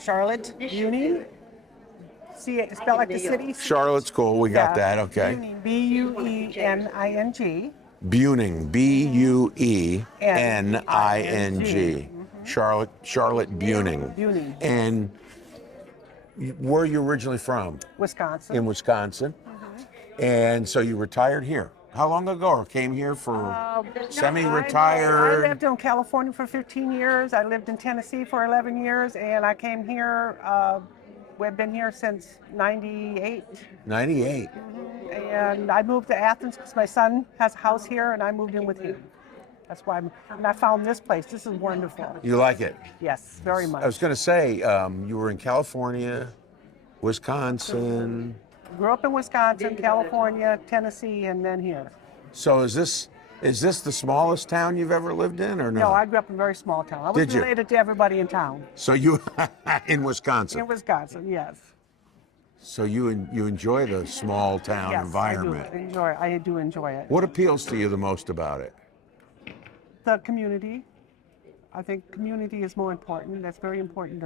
Charlotte Buning. Spelled like the city. Charlotte's cool. We got that. Okay. Buning, B-U-E-N-I-N-G. Buning. B-U-E-N-I-N-G. Charlotte Buning. Buning. And where are you originally from? Wisconsin. In Wisconsin. And so you retired here. How long ago? Or came here for semi-retired? I lived in California for 15 years. I lived in Tennessee for 11 years, and I came here. We've been here since 98. 98. And I moved to Athens because my son has a house here, and I moved in with him. That's why and I found this place. This is wonderful. You like it? Yes, very much. I was going to say, you were in California, Wisconsin. Grew up in Wisconsin, California, Tennessee, and then here. So is this the smallest town you've ever lived in, or no? No, I grew up in a very small town. I was Did you? related to everybody in town. So you in Wisconsin? In Wisconsin, yes. So you enjoy the small town Yes, environment. I do enjoy it. What appeals to you the most about it? The community. I think community is more important. That's very important.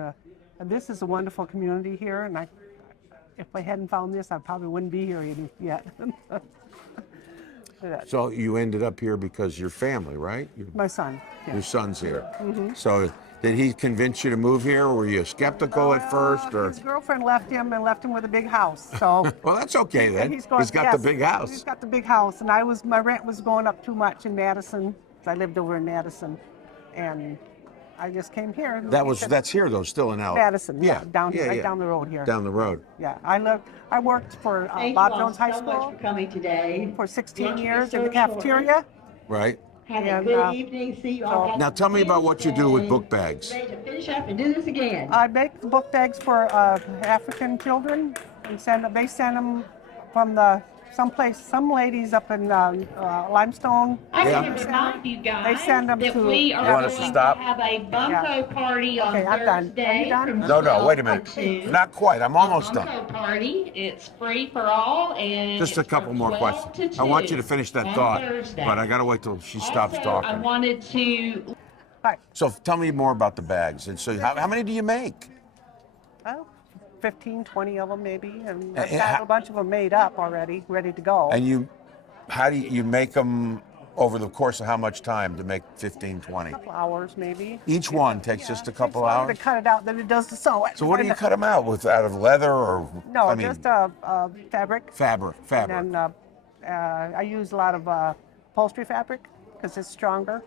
And this is a wonderful community here, and if I hadn't found this, I probably wouldn't be here yet. So you ended up here because your family, right? My son. Yeah. Your son's here. So did he convince you to move here? Or were you skeptical at first? Or His girlfriend left him with a big house. So well, that's okay then. he's got the big house. He's got the big house, and my rent was going up too much in Madison. I lived over in Madison, and I just came here. That's here though, still in Madison. Yeah, down here, right down the road here. Down the road. Yeah, I worked for Bob Jones High School for coming today. for 16 years in the cafeteria. Right. Have a And, good evening. See you all. Now tell me about what you do with book bags. Ready to finish up and do this again. I make the book bags for African children, and they send them from some ladies up in Limestone. I Yeah. can remind you guys They send them that to- we You are want us to going stop? to have a bunko party on Okay, I'm done. Are Thursday. you done? from No, 12 wait a minute. to 2. Not quite. I'm almost done. Bunko party. It's free for all, and Just a it's couple from more 12 questions. to I want you 2 to finish that on thought, Thursday. but I got to wait till she stops Also, I talking. wanted to So tell me more about the bags. And so how many do you make? Well, 15, 20 of them maybe, and I've And got how- a bunch of them made up already, ready to go. And how do you make them over the course of how much time to make 15, 20? A couple hours maybe. Each one takes just a couple Takes longer hours? to cut it out than it does to sew it. So what do you cut them out with? Out of leather or? No, I mean, just fabric. fabric. And then I use a lot of upholstery fabric because it's stronger.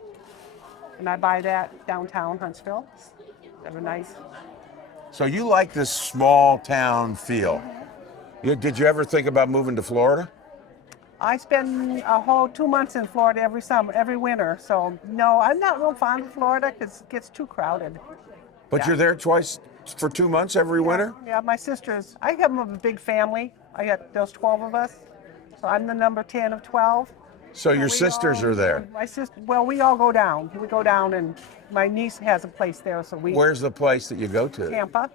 And I buy that downtown Huntsville. They're nice. So you like this small town feel. Did you ever think about moving to Florida? I spend a whole 2 months in Florida every winter. So no, I'm not real fond of Florida because it gets too crowded. But you're there twice for 2 months every winter? Yeah, my sisters. I have a big family. There's 12 of us. So I'm the number 10 of 12. So your sisters are there. My sister. Well, we all go down. We go down, and my niece has a place there. So we. Where's the place that you go to? Tampa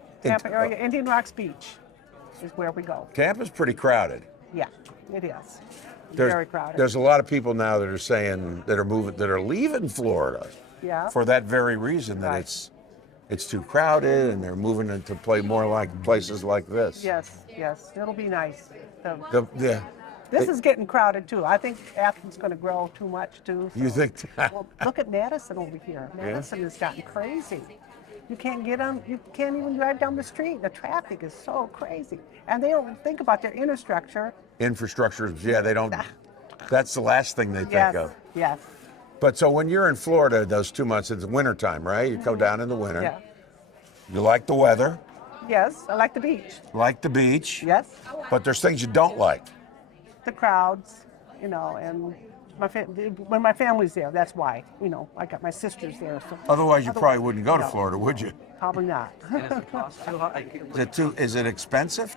area, Indian Rocks Beach, is where we go. Tampa's pretty crowded. Yeah, it is. There's, Very crowded. There's a lot of people now that are saying that are leaving Florida. Yeah. For that very reason that Right. it's too crowded and they're moving into play more like places like this. Yes, it'll be nice. This is getting crowded too. I think Athens going to grow too much too. So. You think that? Well, look at Madison over here. Madison has gotten crazy. You can't get on. You can't even drive down the street. The traffic is so crazy, and they don't think about their infrastructure. Infrastructure, yeah, they don't. That's the last thing they think of. Yes. But so when you're in Florida, those 2 months, it's wintertime, right? You go down in the winter. Yeah. You like the weather, Yes, I like the beach. like the beach. Yes. But there's things you don't like. The crowds, and when my family's there, that's why. I got my sisters there. So Otherwise, you probably wouldn't go to no. Florida, would you? Probably not. Is it expensive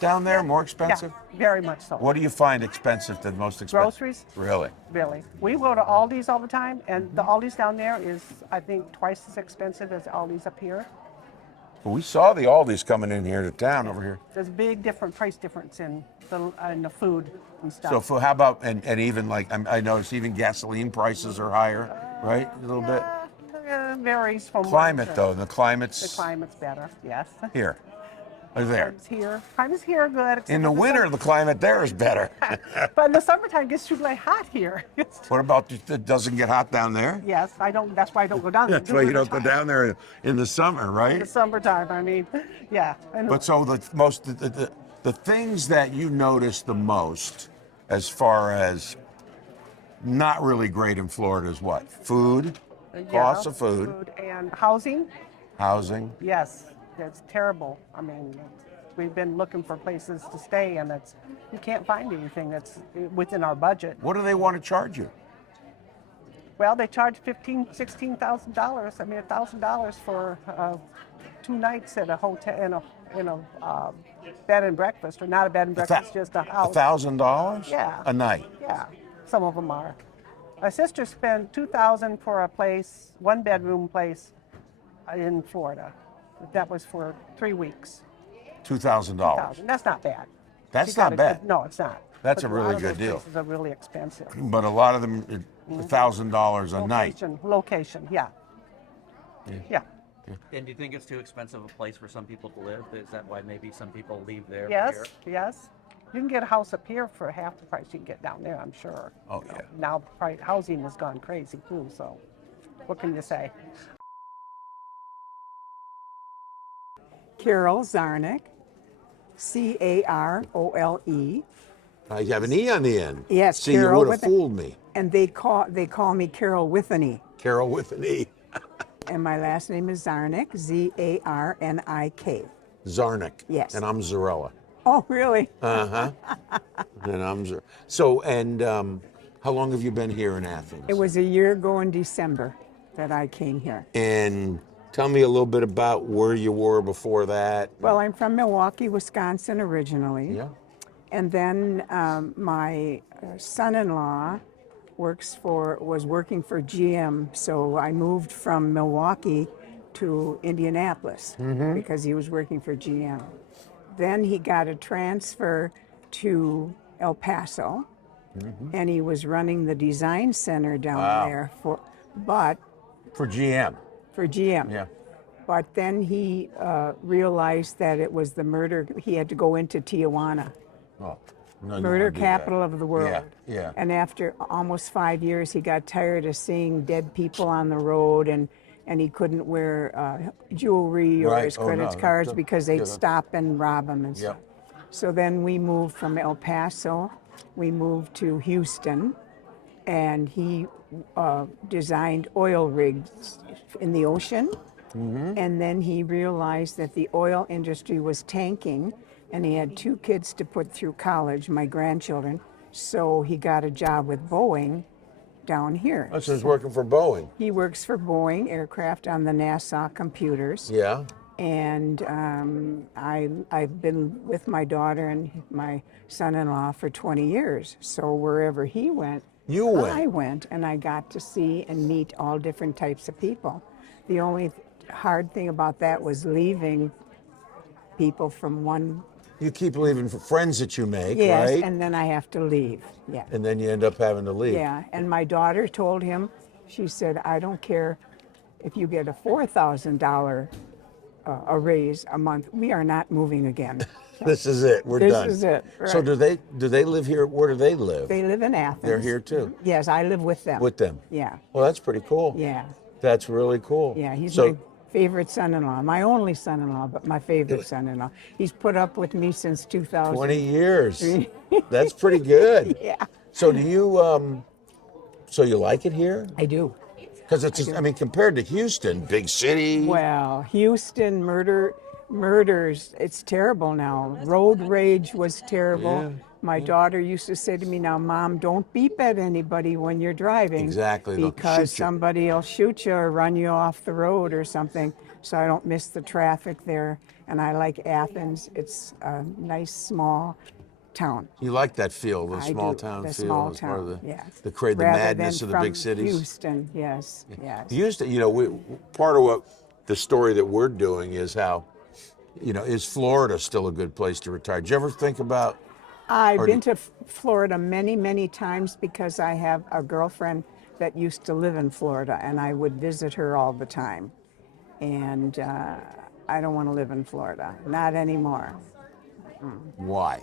down there? More expensive? Yeah, very much so. What do you find expensive the most expensive? Groceries? Really? Really. We go to Aldi's all the time, and the Aldi's down there is, I think, twice as expensive as Aldi's up here. Well, we saw the Aldi's coming in here to town over here. There's a big price difference in the food and stuff. So for how about and even like I noticed even gasoline prices are higher, right? A little bit. It varies from Climate, one though, to- the The climate's climate's better, yes. here or there. It's here. Climate's here good. except In the for winter, summer. the climate there is better. But in the summertime, it gets too like hot here. What about it doesn't get hot down there? Yes, I don't. That's why I don't go down there. That's why you don't go down there in the summer, In the right? summertime, I mean, yeah. And But so the things that you notice the most as far as not really great in Florida is what? Food, costs of food, and housing. housing. Yes, it's terrible. I mean, we've been looking for places to stay, and you can't find anything that's within our budget. What do they want to charge you? Well, they charge $16,000. I mean, $1,000 for 2 nights at a hotel in a bed and breakfast, or not a bed and breakfast, just a house. $1,000? Yeah. A night. Yeah, some of them are. My sister spent $2,000 for a place, 1-bedroom place in Florida. That was for 3 weeks. $2,000. $2,000. That's not bad. That's She got not bad. No, it's not. That's But a really lot of good those deal. places are really expensive. But a lot of them, $1,000 a night. Location, yeah. Yeah. And do you think it's too expensive a place for some people to live? Is that why maybe some people leave there? for Yes, here? yes. You can get a house up here for half the price you can get down there, I'm sure. Oh, You know, yeah. Now housing has gone crazy too, so what can you say? Carol Zarnik, Carole, I have an E on the end. Yes, See, you Carol would have with a- fooled me. and they call me Carol with an E. Carol with an E. And my last name is Zarnik, Zarnik. Zarnik. Yes. And I'm Zarella. Oh, really? And I'm So, and how long have you been here in Athens? It was a year ago in December that I came here. And tell me a little bit about where you were before that. Well, I'm from Milwaukee, Wisconsin originally. Yeah. And then my son-in-law was working for GM, so I moved from Milwaukee to Indianapolis because he was working for GM. Then he got a transfer to El Paso, and he was running the design center down there For GM. for GM. Yeah. But then he realized that it was the murder. He had to go into Tijuana, Oh, no, you murder wanna do that. capital of the world. Yeah. And after almost 5 years, he got tired of seeing dead people on the road, and he couldn't wear jewelry or Right. his Oh, credit no, cards that- because yeah, they'd that- stop and rob him and Yep. stuff. So then we moved from El Paso, we moved to Houston, and he designed oil rigs in the ocean. And then he realized that the oil industry was tanking, and he had 2 kids to put through college, my grandchildren. So he got a job with Boeing down here. Oh, so he's working for Boeing. He works for Boeing Aircraft on the NASA computers. Yeah. And I've been with my daughter and my son-in-law for 20 years. So wherever he went, You went. I went, and I got to see and meet all different types of people. The only hard thing about that was leaving people from one. You keep leaving for friends that you make, Yes, right? and then I have to leave. Yeah. And then you end up having to leave. Yeah, and my daughter told him, she said, I don't care if you get a $4,000 a raise a month, we are not moving again. This is it. We're This done. is it, So right. do they live here? Where do they live? They live in Athens. They're here too. Yes, I live with them. With them. Yeah, Well, that's pretty cool. yeah, That's really cool. yeah. He's so my favorite son-in-law, my only son-in-law, but my favorite son-in-law. He's put up with me since 2000. 20 years. That's pretty good. Yeah, So do you so you like it here? I do. Because it's just, I mean, compared to Houston, big city. Well, Houston murders, it's terrible now. Road rage was terrible. Yeah, My daughter used to say to me, now, Mom, don't beep at anybody when you're driving. Exactly, they'll Because shoot you. somebody will shoot you or run you off the road or something. So I don't miss the traffic there. And I like Athens. It's a nice, small town. You like that feel, the I small do. town the feel, small as part of town, the yes. the Rather madness than of the big from cities. Houston, yes, yes. Houston, you know, part of what the story that we're doing is how, you know, is Florida still a good place to retire? Did you ever think about? I've Or been to Florida many, many times because I have a girlfriend that used to live in Florida, and I would visit her all the time. And I don't want to live in Florida, not anymore. Why?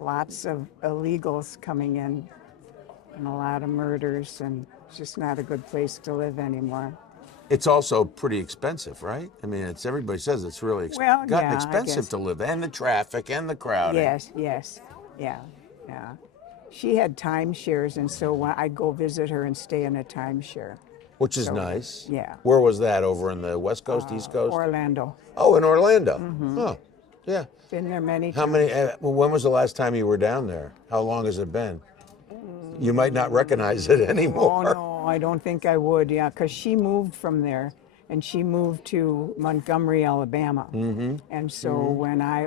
Lots of illegals coming in, and a lot of murders, and it's just not a good place to live anymore. It's also pretty expensive, right? I mean, it's everybody says it's really Well, gotten yeah, I expensive guess. to live, and the traffic and the crowding. Yes, yes, yeah, yeah. She had timeshares, and so when I'd go visit her and stay in a timeshare. Which is So, nice. yeah. Where was that? Over in the West Coast, East Coast? Orlando. Oh, in Orlando. Huh. Yeah. Been there many How times. many? Well, when was the last time you were down there? How long has it been? You might not recognize it Oh, anymore. no, I don't think I would, yeah, because she moved from there, and she moved to Montgomery, Alabama. And so when I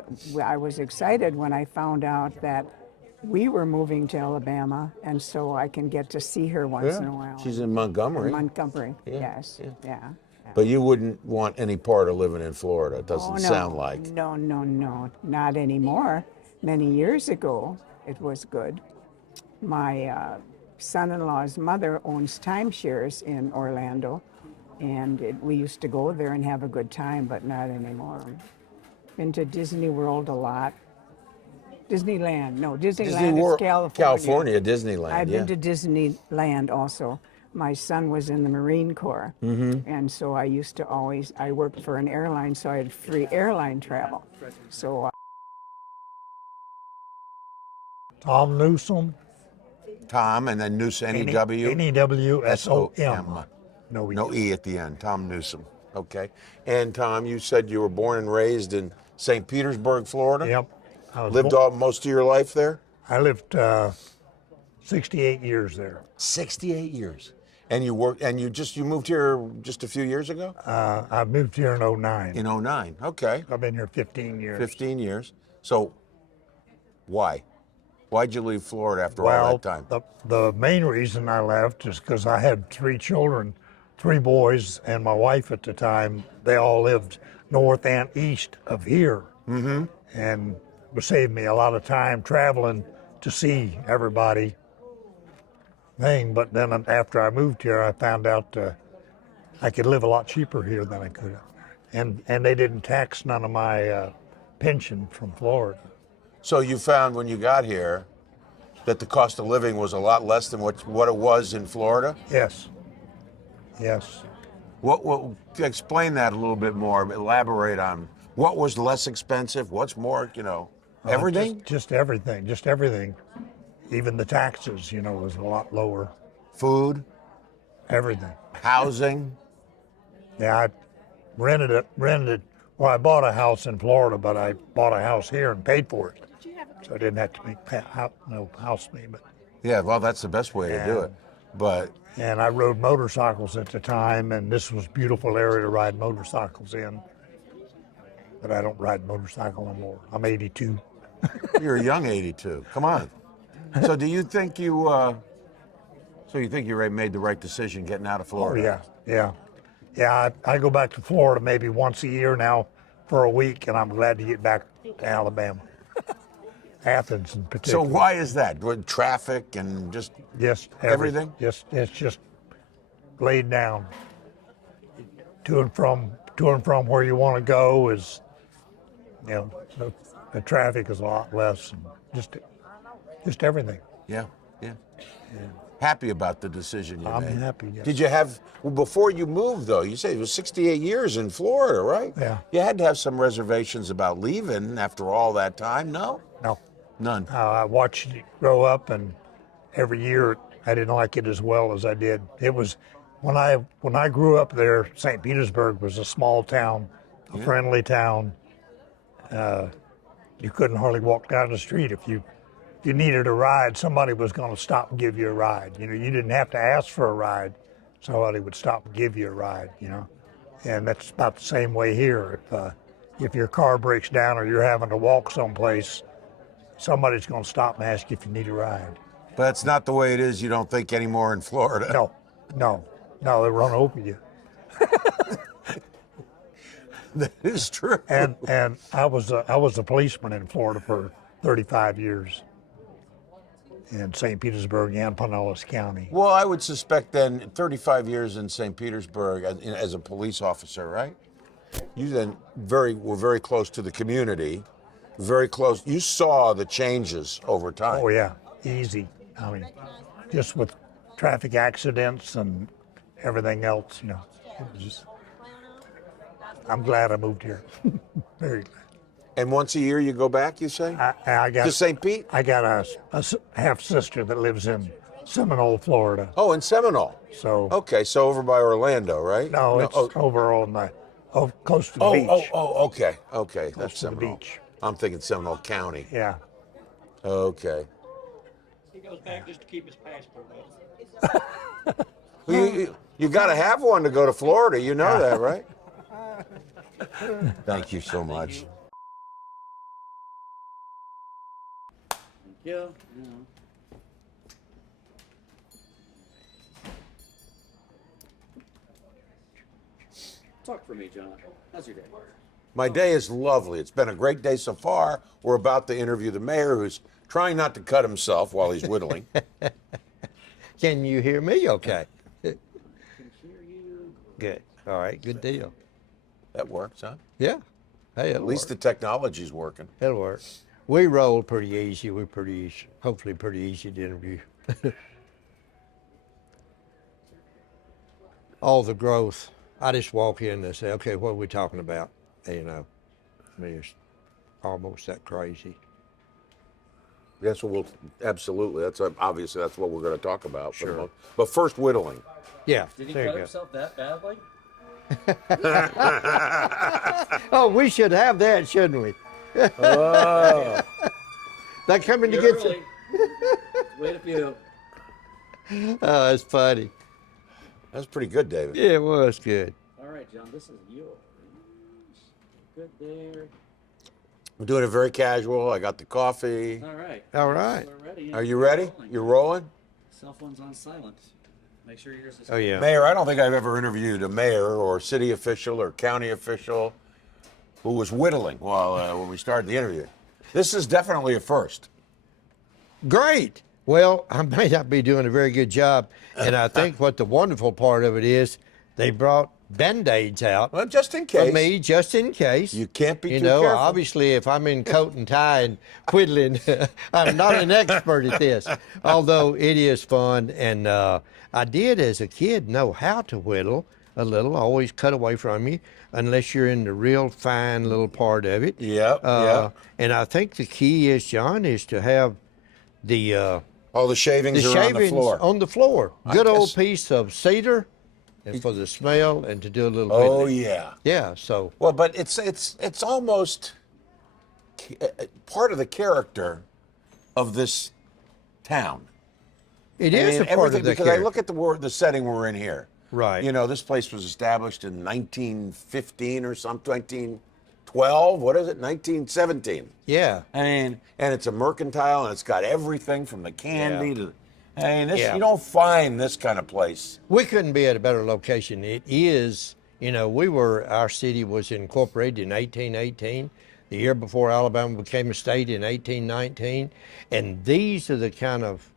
was excited when I found out that we were moving to Alabama, and so I can get to see her once in a while. She's in Montgomery. Montgomery, yes, yeah. But you wouldn't want any part of living in Florida, it doesn't Oh, no. sound like. No, not anymore. Many years ago, it was good. My son-in-law's mother owns timeshares in Orlando, and we used to go there and have a good time, but not anymore. Been to Disney World a lot. Disneyland, no, Disneyland is California. California, Disneyland, I've yeah. been to Disneyland also. My son was in the Marine Corps, and so I used to I worked for an airline, so I had free airline travel. So Tom Newsom, Tom, and then Newsom, N-E-W? N-E-W-S-O-M. No E at the end, Tom Newsom. Okay. And Tom, you said you were born and raised in St. Petersburg, Florida? Yep. I was Lived most of your life there? I lived 68 years there. 68 years. And you worked, and you moved here just a few years ago? I moved here in 09. In 09, okay. I've been here 15 years. 15 years. So, why? Why'd you leave Florida after all that time? The main reason I left is because I had 3 children, 3 boys, and my wife at the time. They all lived north and east of here. And it saved me a lot of time traveling to see everybody. But then after I moved here, I found out I could live a lot cheaper here than I could out there. And they didn't tax none of my pension from Florida. So you found when you got here that the cost of living was a lot less than what it was in Florida? Yes. Yes. What explain that a little bit more, elaborate on what was less expensive, what's more, everything? Just everything, just everything. Even the taxes, was a lot lower. Food, Everything. housing. Yeah, I rented. Well, I bought a house in Florida, but I bought a house here and paid for it. So I didn't have to make house payment. Yeah, well, that's the best way to do it. But And I rode motorcycles at the time, and this was a beautiful area to ride motorcycles in. But I don't ride motorcycle no more. I'm 82. you're a young 82. Come on. So do you think you made the right decision getting out of Oh, Florida? yeah. I go back to Florida maybe once a year now for a week, and I'm glad to get back to Alabama. Athens in So particular. why is that? With traffic and just Yes, everything? Yes, it's just laid down. To and from where you want to go is, the traffic is a lot less, and just everything. Yeah. Happy about the decision you I'm made. happy, yes. Did you before you moved though, you said it was 68 years in Florida, right? Yeah. You had to have some reservations about leaving after all that time, no? No, None. I watched it grow up, and every year I didn't like it as well as I did. It was when I grew up there. St. Petersburg was a small town, a friendly town. You couldn't hardly walk down the street if you needed a ride. Somebody was going to stop and give you a ride. You didn't have to ask for a ride. Somebody would stop and give you a ride. And that's about the same way here. If your car breaks down or you're having to walk someplace, somebody's going to stop and ask you if you need a ride. But that's not the way it is, you don't think, anymore in Florida. No, they run over you. That is true. And I was a policeman in Florida for 35 years. in St. Petersburg and Pinellas County. Well, I would suspect then 35 years in St. Petersburg as a police officer, right? You then were very close to the community, very close. You saw the changes over time. Oh yeah, easy. I mean, just with traffic accidents and everything else, you know, it was just, I'm glad I moved here. Very glad. And once a year you go back, you say? I got To St. Pete? I got a half sister that lives in Seminole, Florida. Oh, in Seminole. So Okay, so over by Orlando, right? no, it's over on the close to the beach. Okay. That's Close to the Seminole. beach. I'm thinking Seminole County. Yeah. Okay. He goes back just to keep his passport up. Well, you got to have one to go to Florida. You know that, right? Thank you so much. Yeah. Talk for me, John. How's your day? My day is lovely. It's been a great day so far. We're about to interview the mayor, who's trying not to cut himself while he's whittling. Can you hear me okay? Can hear you. Good. All right, good deal. That works, huh? Yeah. Hey, At least the technology's working. it'll work. We roll pretty easy. We're pretty easy, hopefully pretty easy to interview. All the growth. I just walk in and say, okay, what are we talking about? You know, I mean, it's almost that crazy. Yes, well, absolutely. That's obviously that's what we're going to talk about. Sure. But first, whittling. Yeah, Did he there cut you go. himself that badly? Oh, we should have that, shouldn't we? Oh. That coming to get you. Wait a few. Oh, that's funny. That's pretty good, David. Yeah, it was good. All right, John, this is yours. Good there. I'm doing it very casual. I got the coffee. All right. All right. We're ready. Are you ready? You're rolling? Cell phone's on silent. Make sure yours is. Oh, yeah. Mayor, I don't think I've ever interviewed a mayor or city official or county official who was whittling while when we started the interview. This is definitely a first. Great. Well, I may not be doing a very good job, and I think what the wonderful part of it is they brought Band-Aids out Well, just in for case. me, just in case. You can't be You too know, careful. obviously, if I'm in coat and tie and whittling, I'm not an expert at this, although it is fun. And I did, as a kid, know how to whittle a little, always cut away from you, unless you're in the real fine little part of it. Yep, yep. And I think the key is, John, is to have the All the shavings are on the floor. on the floor. Good old guess- piece of cedar, and for the smell, and to do a little Oh, whittling. yeah. Yeah, so Well, but it's almost part of the character of this town. it is And a part of the because I look at the setting we're in here. Right. You know, this place was established in 1915 or something, 1912. What is it? 1917. Yeah. I mean, and it's a mercantile, and it's got everything from the candy to. I mean, this, Yeah. you don't find this kind of place. We couldn't be at a better location. It is, you know, our city was incorporated in 1818, the year before Alabama became a state in 1819. And these are the kind of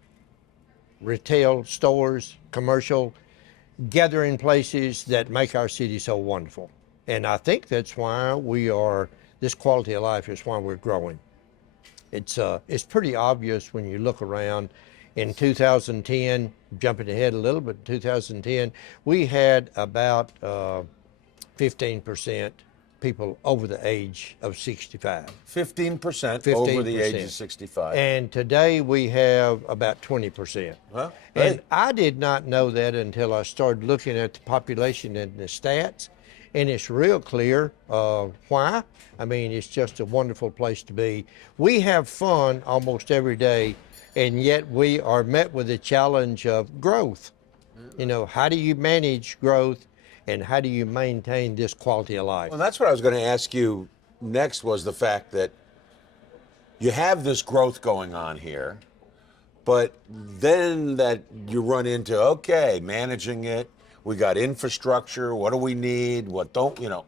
retail stores, commercial gathering places that make our city so wonderful. And I think that's why this quality of life is why we're growing. It's pretty obvious when you look around. In 2010, jumping ahead a little bit, 2010, we had about 15% people over the age of 65. 15% over the age 15%. of 65. And today we have about 20%. Well, And hey. I did not know that until I started looking at the population and the stats. And it's real clear why. I mean, it's just a wonderful place to be. We have fun almost every day, and yet we are met with the challenge of growth. You know, how do you manage growth, and how do you maintain this quality of life? Well, that's what I was going to ask you next, was the fact that you have this growth going on here, but then that you run into, okay, managing it, we got infrastructure, what do we need, what don't, you know,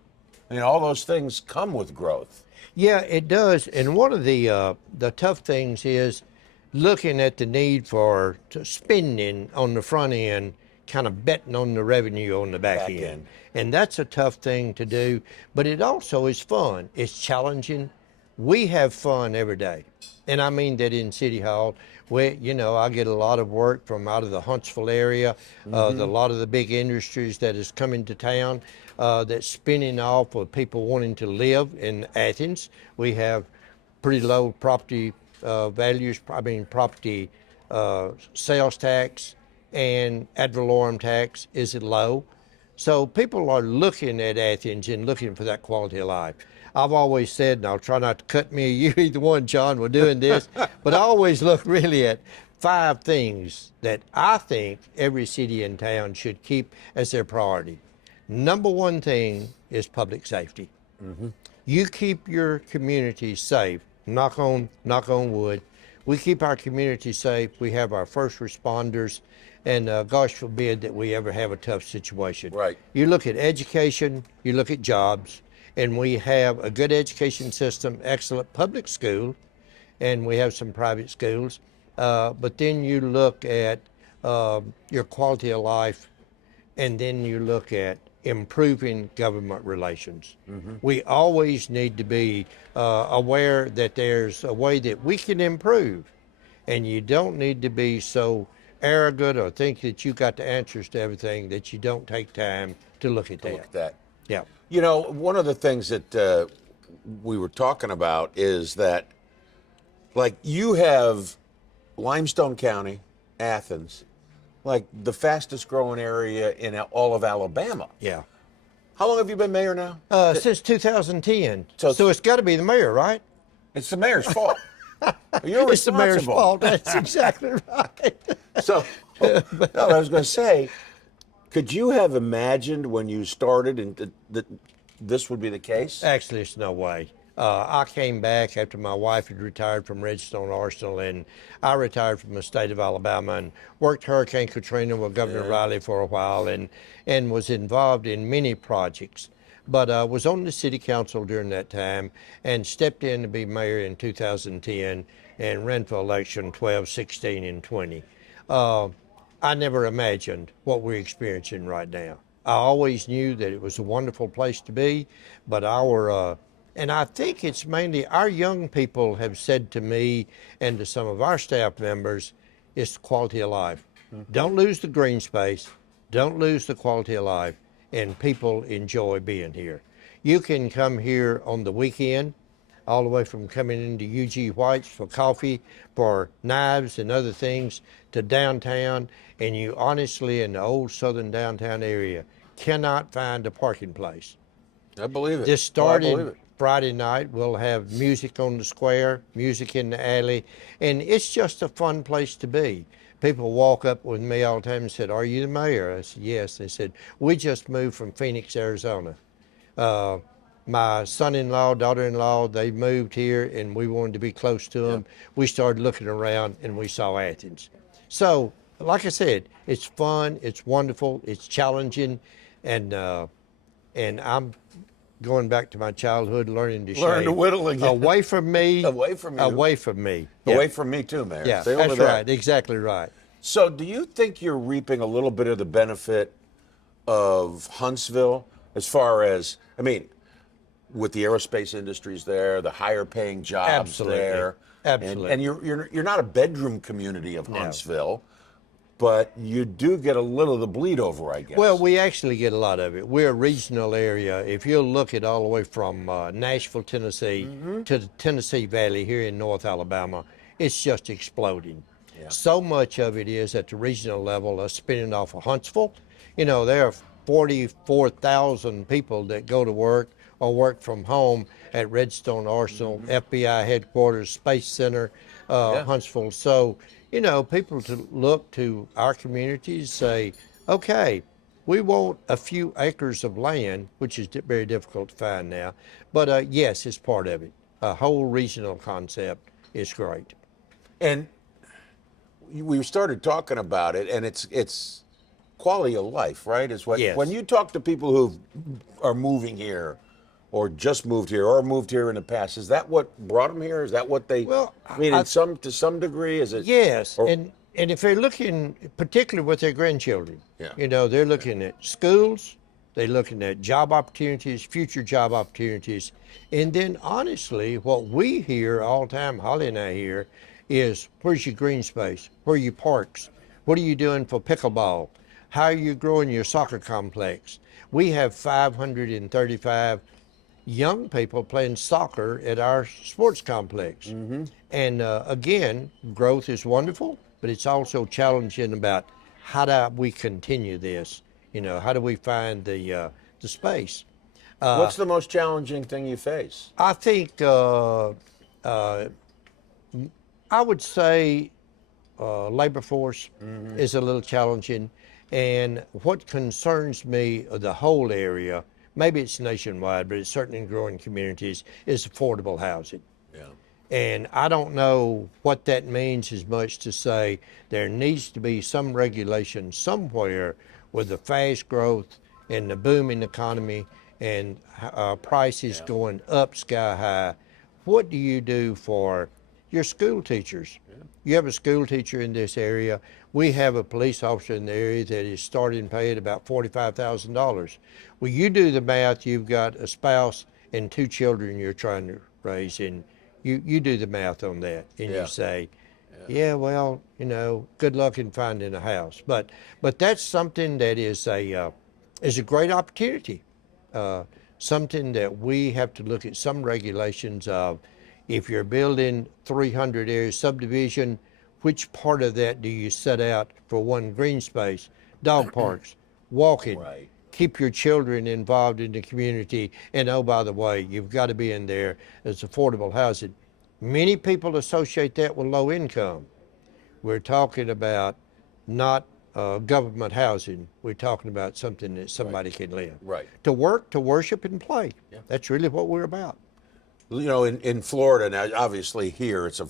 I mean, all those things come with growth. Yeah, it does. And one of the tough things is looking at the need for spending on the front end, kind of betting on the revenue on the back end. And that's a tough thing to do, but it also is fun. It's challenging. We have fun every day. And I mean that in City Hall. I get a lot of work from out of the Huntsville area, a lot of the big industries that is coming to town, that's spinning off of people wanting to live in Athens. We have pretty low property values, property sales tax and ad valorem tax is low. So people are looking at Athens and looking for that quality of life. I've always said, and I'll try not to cut me or you either one, John, we're doing this, but I always look really at 5 things that I think every city and town should keep as their priority. Number 1 thing is public safety. You keep your community safe. Knock on wood. We keep our community safe. We have our first responders, and gosh forbid that we ever have a tough situation. Right. You look at education, you look at jobs, and we have a good education system, excellent public school, and we have some private schools. But then you look at your quality of life, and then you look at improving government relations. We always need to be aware that there's a way that we can improve, and you don't need to be so arrogant or think that you got the answers to everything that you don't take time to look at that. Yeah. You know, one of the things that we were talking about is that, like, you have Limestone County, Athens, like the fastest growing area in all of Alabama. Yeah. How long have you been mayor now? Since 2010. So So it's got to be the mayor, right? It's the mayor's fault. You're It's the mayor's responsible. fault. That's exactly right. So, no, I was going to say, could you have imagined when you started and that this would be the case? Actually, it's no way. I came back after my wife had retired from Redstone Arsenal, and I retired from the state of Alabama and worked Hurricane Katrina with Governor Riley for a while, and was involved in many projects. But I was on the city council during that time and stepped in to be mayor in 2010 and ran for election 12, 16, and 20. I never imagined what we're experiencing right now. I always knew that it was a wonderful place to be, but and I think it's mainly our young people have said to me and to some of our staff members, it's the quality of life. Don't lose the green space, don't lose the quality of life, and people enjoy being here. You can come here on the weekend, all the way from coming into UG White's for coffee, for knives and other things, to downtown, and you honestly, in the old southern downtown area, cannot find a parking place. I believe it. This I believe started it. Friday night. We'll have music on the square, music in the alley, and it's just a fun place to be. People walk up with me all the time and said, "Are you the mayor?" I said, "Yes." They said, "We just moved from Phoenix, Arizona." My son-in-law, daughter-in-law, they moved here, and we wanted to be close to them. We started looking around, and we saw Athens. So, like I said, it's fun, it's wonderful, it's challenging, and I'm going back to my childhood, learning to Learn shave. to whittle again. Away from me. Away from you. Away from me. Away from me too, Mayor. Yeah, Stay over that's there. right. Exactly right. So, do you think you're reaping a little bit of the benefit of Huntsville as far as, I mean, with the aerospace industries there, the higher paying jobs Absolutely. there, Absolutely. and you're not a bedroom community of Huntsville, but you do get a little of the bleed over, I guess. Well, we actually get a lot of it. We're a regional area. If you'll look at all the way from Nashville, Tennessee to the Tennessee Valley here in North Alabama, it's just exploding. Yeah. So much of it is at the regional level, spinning off of Huntsville. You know, there are 44,000 people that go to work or work from home at Redstone Arsenal, FBI headquarters, Space Center, Huntsville. So, you know, people to look to our communities, say, okay, we want a few acres of land, which is very difficult to find now. But yes, it's part of it. A whole regional concept is great. And we started talking about it, and it's quality of life, right? Is what Yes. when you talk to people who are moving here, or just moved here, or moved here in the past. Is that what brought them here? Is that what they? Well, I mean, to some degree, is it? Yes, or- and if they're looking, particularly with their grandchildren, Yeah. you know, they're looking at schools, they're looking at job opportunities, future job opportunities, and then honestly, what we hear all the time, Holly and I hear, is where's your green space? Where are your parks? What are you doing for pickleball? How are you growing your soccer complex? We have 535 young people playing soccer at our sports complex. And again, growth is wonderful, but it's also challenging about how do we continue this? You know, how do we find the space? What's the most challenging thing you face? I think I would say labor force is a little challenging. And what concerns me, the whole area, maybe it's nationwide, but it's certainly in growing communities, is affordable housing. Yeah. And I don't know what that means as much to say there needs to be some regulation somewhere with the fast growth and the booming economy and prices going up sky high. What do you do for your school teachers? You have a school teacher in this area. We have a police officer in the area that is starting pay at about $45,000. Well, you do the math, you've got a spouse and 2 children you're trying to raise, and you do the math on that, and you say, yeah, well, you know, good luck in finding a house. But that's something that is a great opportunity, something that we have to look at some regulations of. If you're building 300 area subdivision, which part of that do you set out for one green space, dog parks, walking, Right. keep your children involved in the community, and oh, by the way, you've got to be in there as affordable housing. Many people associate that with low income. We're talking about not government housing. We're talking about something that somebody can live. Right. To work, to worship, and play. Yeah. That's really what we're about. You know, in Florida now, obviously here it's a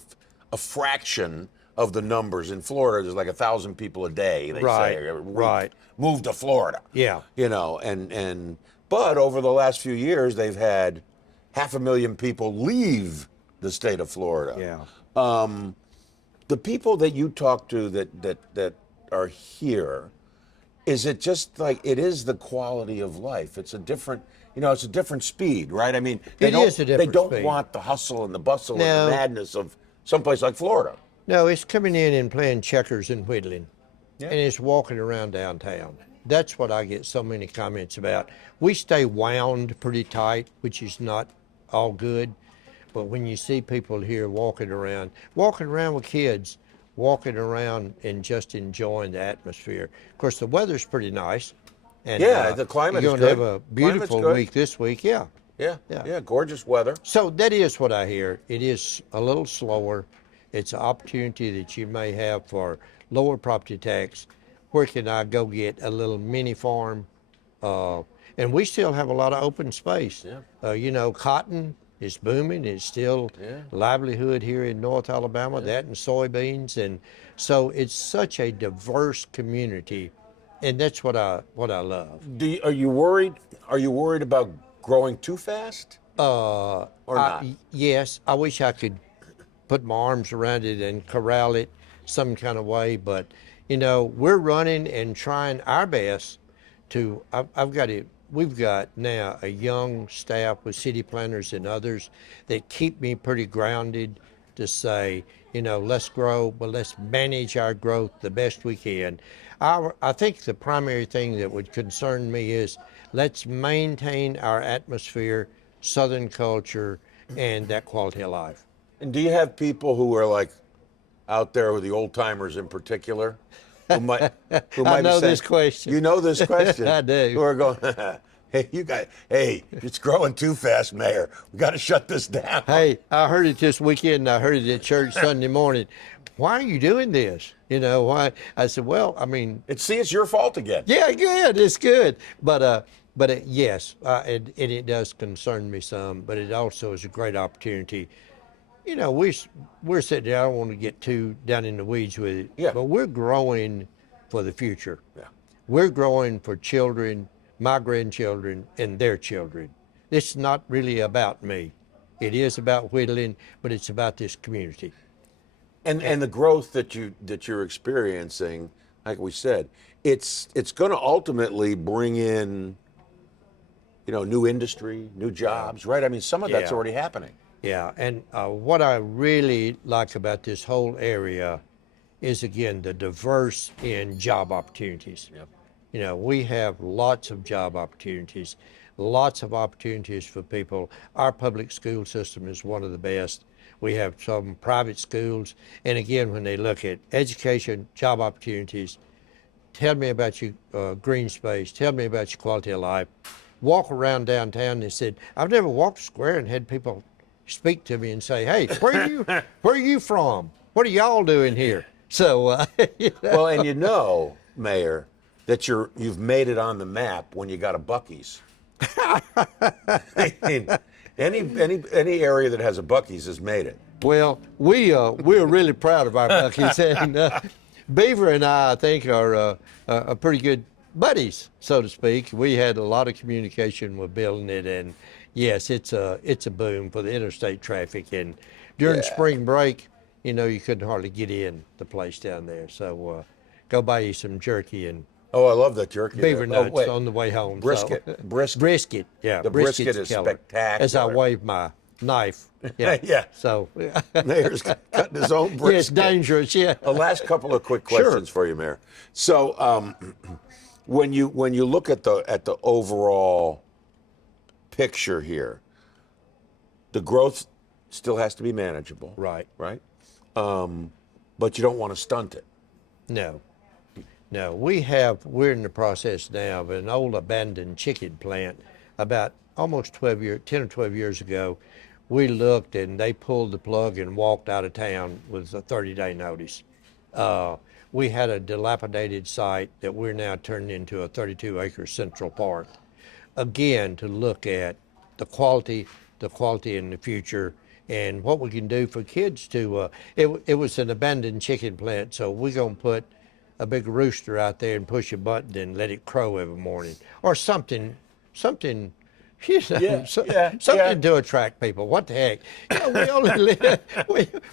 fraction of the numbers. In Florida, there's like 1,000 people a day. They Right, say, right. Move to Florida. Yeah. You know, but over the last few years, they've had 500,000 people leave the state of Florida. Yeah. The people that you talk to that are here, is it just like it is the quality of life? It's a different, you know, it's a different speed, right? I mean, It is a different They don't speed. want the hustle and the bustle and No. the madness of someplace like Florida. No, it's coming in and playing checkers and whittling, Yeah. and it's walking around downtown. That's what I get so many comments about. We stay wound pretty tight, which is not all good. But when you see people here walking around with kids, walking around and just enjoying the atmosphere. Of course, the weather's pretty nice. And, Yeah, the climate you're is going to good. have a beautiful Climate's good. week this week, yeah. Yeah, gorgeous weather. So that is what I hear. It is a little slower. It's an opportunity that you may have for lower property tax. Where can I go get a little mini farm? And we still have a lot of open space. Yeah. You know, cotton is booming. It's still livelihood here in North Alabama, that and soybeans. And so it's such a diverse community. And that's what I love. Are you worried? Are you worried about growing too fast? Or not? Yes, I wish I could put my arms around it and corral it some kind of way, but you know, we're running and trying our best to. We've got now a young staff with city planners and others that keep me pretty grounded to say, you know, let's grow, but let's manage our growth the best we can. I think the primary thing that would concern me is let's maintain our atmosphere, Southern culture, and that quality of life. And do you have people who are like out there with the old timers in particular? Who might I be know saying, this question. You know this question. I do. Who are going, hey, it's growing too fast, Mayor. We got to shut this down. Hey, I heard it this weekend. I heard it at church Sunday morning. Why are you doing this? You know, why? I said, well, I mean. It's your fault again. Yeah, good. It's good. But yes, it does concern me some, but it also is a great opportunity. You know, we're sitting there, I don't want to get too down in the weeds with it, Yeah. but we're growing for the future. Yeah. We're growing for children, my grandchildren, and their children. this is not really about me. It is about whittling, but it's about this community. And the growth that you're experiencing, like we said, it's going to ultimately bring in, new industry, new jobs, right? I mean, some of that's Yeah. already happening. Yeah, and what I really like about this whole area is, again, the diverse in job opportunities. Yep. We have lots of job opportunities, lots of opportunities for people. Our public school system is one of the best. We have some private schools, and again, when they look at education, job opportunities, tell me about your green space, tell me about your quality of life. Walk around downtown, and said, I've never walked a square and had people speak to me and say, hey, where are you from? What are y'all doing here? So, Well, Mayor, that you've made it on the map when you got a Buc-ee's. I mean, any area that has a Buc-ee's has made it. Well, we're really proud of our Buc-ee's, and Beaver and I think, are pretty good buddies, so to speak. We had a lot of communication with building it, and yes, it's a boom for the interstate traffic. And during spring break, you couldn't hardly get in the place down there. So go buy you some jerky and Oh, I love that jerky. beaver there. nuts on the way home. Brisket. So. Brisket. Brisket, yeah. The brisket brisket's is killer. spectacular. As I wave my knife. Yeah. Yeah. So. Mayor's cutting his own brisket. Yeah, it's dangerous, yeah. The last couple of quick questions for you, Mayor. So, when you look at the overall picture here, the growth still has to be manageable. Right. Right. But you don't want to stunt it. No. We're in the process now of an old abandoned chicken plant. About almost 10 or 12 years ago, we looked and they pulled the plug and walked out of town with a 30-day notice. We had a dilapidated site that we're now turning into a 32-acre central park. Again, to look at the quality in the future, and what we can do for kids to, it was an abandoned chicken plant, so we're gonna put a big rooster out there and push a button and let it crow every morning, or something, something to attract people. What the heck?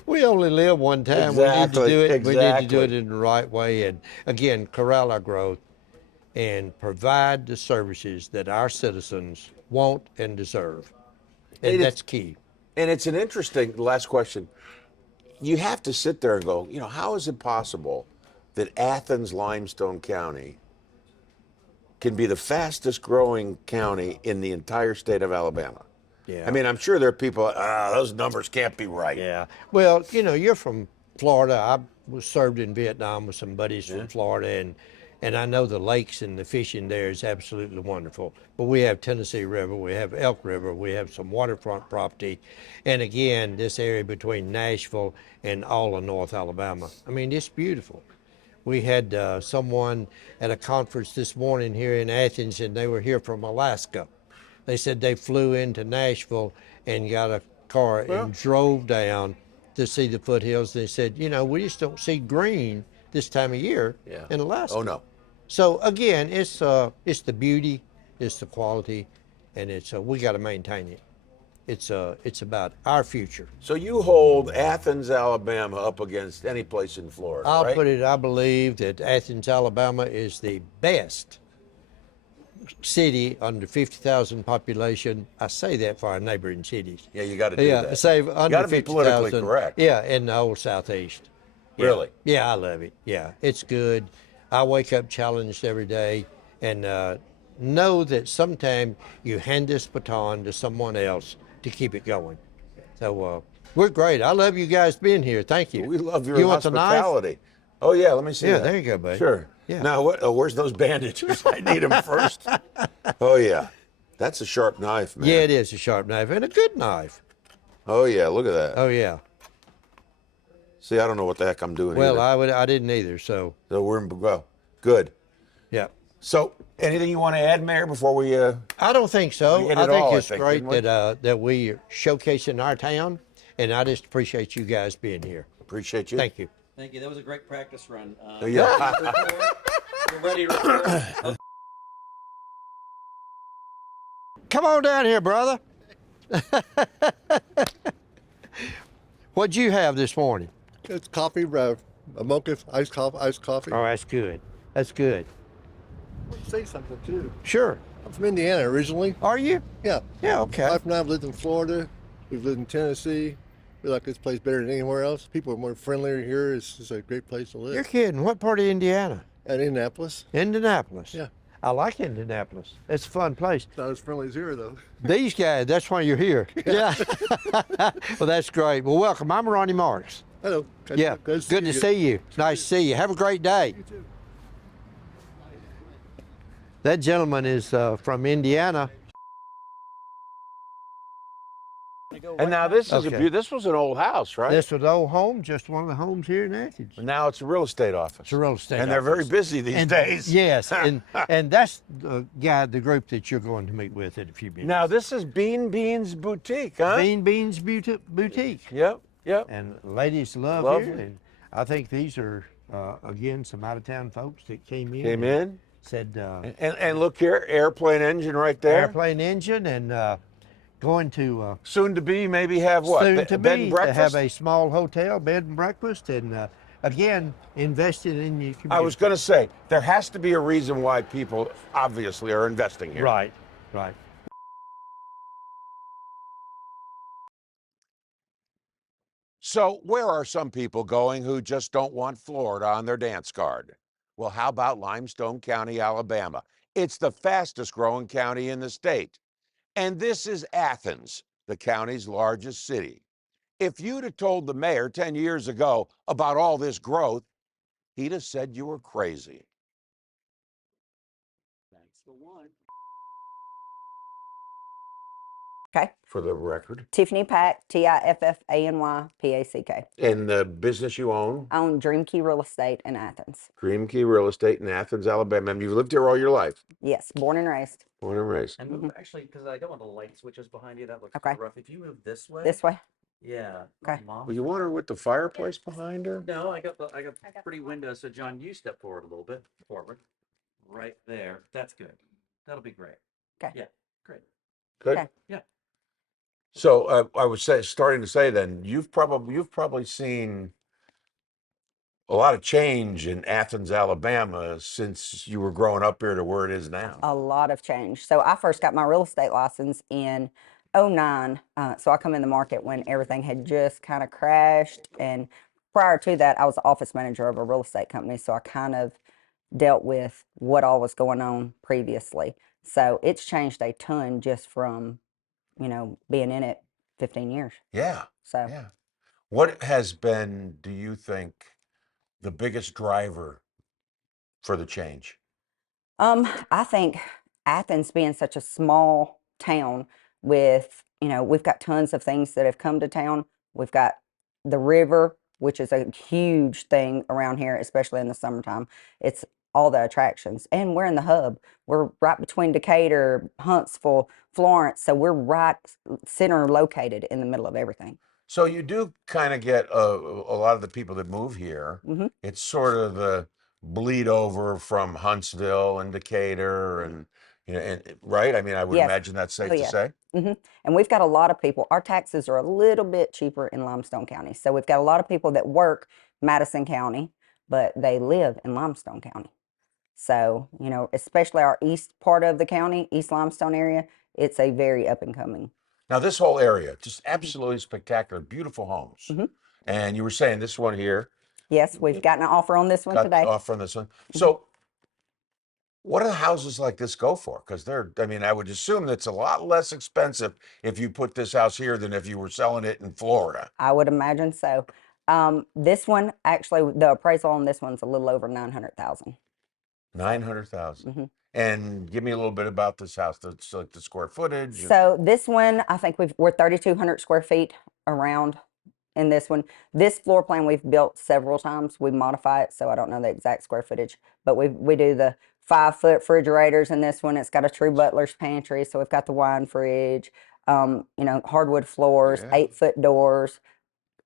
We only live one time. We need to do it. We need to do it in the right way, and again, corral our growth and provide the services that our citizens want and deserve, and that's key. And it's an interesting last question. You have to sit there and go, how is it possible that Athens, Limestone County can be the fastest growing county in the entire state of Alabama? Yeah. I mean, I'm sure there are people, those numbers can't be right. Yeah. Well, you're from Florida. I was served in Vietnam with some buddies from Florida, and I know the lakes and the fishing there is absolutely wonderful. But we have Tennessee River, we have Elk River, we have some waterfront property. And again, this area between Nashville and all of North Alabama. I mean, it's beautiful. We had someone at a conference this morning here in Athens, and they were here from Alaska. They said they flew into Nashville and got a car and drove down to see the foothills. They said, we just don't see green this time of year in Alaska. Oh, no. So again, it's the beauty, it's the quality, and we got to maintain it. It's about our future. So you hold Athens, Alabama up against any place in Florida, right? I believe that Athens, Alabama is the best city under 50,000 population. I say that for our neighboring cities. Yeah, you got to do that. Yeah, say under you got to be 50,000. politically correct. Yeah, in the old Southeast. Really? Yeah, I love it. Yeah, it's good. I wake up challenged every day, and know that sometime you hand this baton to someone else to keep it going. So we're great. I love you guys being here. Thank you. We love your You want the knife? hospitality. Oh, yeah, let me see Yeah, that. there you go, buddy. Sure. Yeah. Now, where's those bandages? I need them first. Oh, yeah. That's a sharp knife, man. Yeah, it is a sharp knife, and a good knife. Oh, yeah, look at that. Oh, yeah. See, I don't know what the heck I'm doing Well, either. I didn't either, so. So we're well, good. Yeah. So, anything you want to add, Mayor, before we? I don't think so. We hit I it think all, it's I think, great didn't we? that we showcasing our town, and I just appreciate you guys being here. Appreciate you. Thank you. Thank you. That was a great practice run. Yeah. We're ready to report. come on down here, brother. What'd you have this morning? It's coffee, a mocha, iced coffee. Oh, that's good. That's good. I want to say something too. Sure. I'm from Indiana originally. Are you? Yeah. Yeah, okay. My wife and I have lived in Florida. We've lived in Tennessee. We like this place better than anywhere else. People are more friendlier here. It's just a great place to live. You're kidding. What part of Indiana? At Indianapolis. Indianapolis. Yeah. I like Indianapolis. It's a fun place. Not as friendly as here though. These guys, that's why you're here. Yeah. Well, that's great. Well, welcome. I'm Ronnie Marks. Hello. Yeah. Good to see you. It's nice to see you. Have a great day. You too. That gentleman is from Indiana. And now this is Okay. this was an old house, right? This was an old home, just one of the homes here in Athens. Now it's a real estate office. It's a real estate And they're very office. busy these days. Yes, and that's the group that you're going to meet with in a few minutes. Now this is Beans Boutique, huh? Beans Boutique. Yep, yep. And ladies love Lovely. here. And I think these are, again, some out-of-town folks that came in. Came and in. Said, And look here, airplane engine right there. airplane engine and going to Soon to be, maybe have what? soon to bed be and to breakfast? have a small hotel, bed and breakfast, and again, invested in your community. I was going to say, there has to be a reason why people obviously are investing here. Right, right. So, where are some people going who just don't want Florida on their dance card? Well, how about Limestone County, Alabama? It's the fastest growing county in the state. And this is Athens, the county's largest city. If you'd have told the mayor 10 years ago about all this growth, he'd have said you were crazy. Okay. For the record. Tiffany Pack, Tiffany Pack. And the business you own? I own Dream Key Real Estate in Athens. Dream Key Real Estate in Athens, Alabama. And you've lived here all your life? Yes, born and raised. Born and raised. And move, actually, because I don't want the light switches behind you. That looks Okay. rough. If you move this way. This way. Yeah. Okay. Mom. Well, you want her with the fireplace behind her? No, I got pretty windows. So John, you step forward a little bit. Forward. Right there. That's good. That'll be great. Okay. Yeah. Great. Good. Okay. Yeah. So I was starting to say then you've probably seen a lot of change in Athens, Alabama since you were growing up here to where it is now. A lot of change. So I first got my real estate license in '09. So I come in the market when everything had just kind of crashed. And prior to that, I was the office manager of a real estate company. So I kind of dealt with what all was going on previously. So it's changed a ton just from, being in it 15 years. Yeah. So Yeah. What has been, do you think, the biggest driver for the change? I think Athens being such a small town with, we've got tons of things that have come to town. We've got the river, which is a huge thing around here, especially in the summertime. It's all the attractions. And we're in the hub. We're right between Decatur, Huntsville, Florence. So we're right center located in the middle of everything. So you do kind of get a lot of the people that move here. Mhm. It's sort of the bleed over from Huntsville and Decatur and right? I mean, I would Yes. imagine that's safe Oh, to yeah. say. And we've got a lot of people. Our taxes are a little bit cheaper in Limestone County. So we've got a lot of people that work Madison County, but they live in Limestone County. So, especially our east part of the county, East Limestone area, it's a very up and coming. Now, this whole area, just absolutely spectacular, beautiful homes. And you were saying this one here, Yes, we've gotten an offer on this one got today. off on this one. So, what do houses like this go for? Because I would assume that's a lot less expensive if you put this house here than if you were selling it in Florida. I would imagine so. This one, actually, the appraisal on this one's a little over 900,000. 900,000. And give me a little bit about this house, the square footage. So this one, I think we're 3,200 square feet around in this one. This floor plan we've built several times. We modify it, so I don't know the exact square footage, but we do the 5-foot refrigerators in this one. It's got a true butler's pantry, so we've got the wine fridge, hardwood floors, Yeah. 8-foot doors,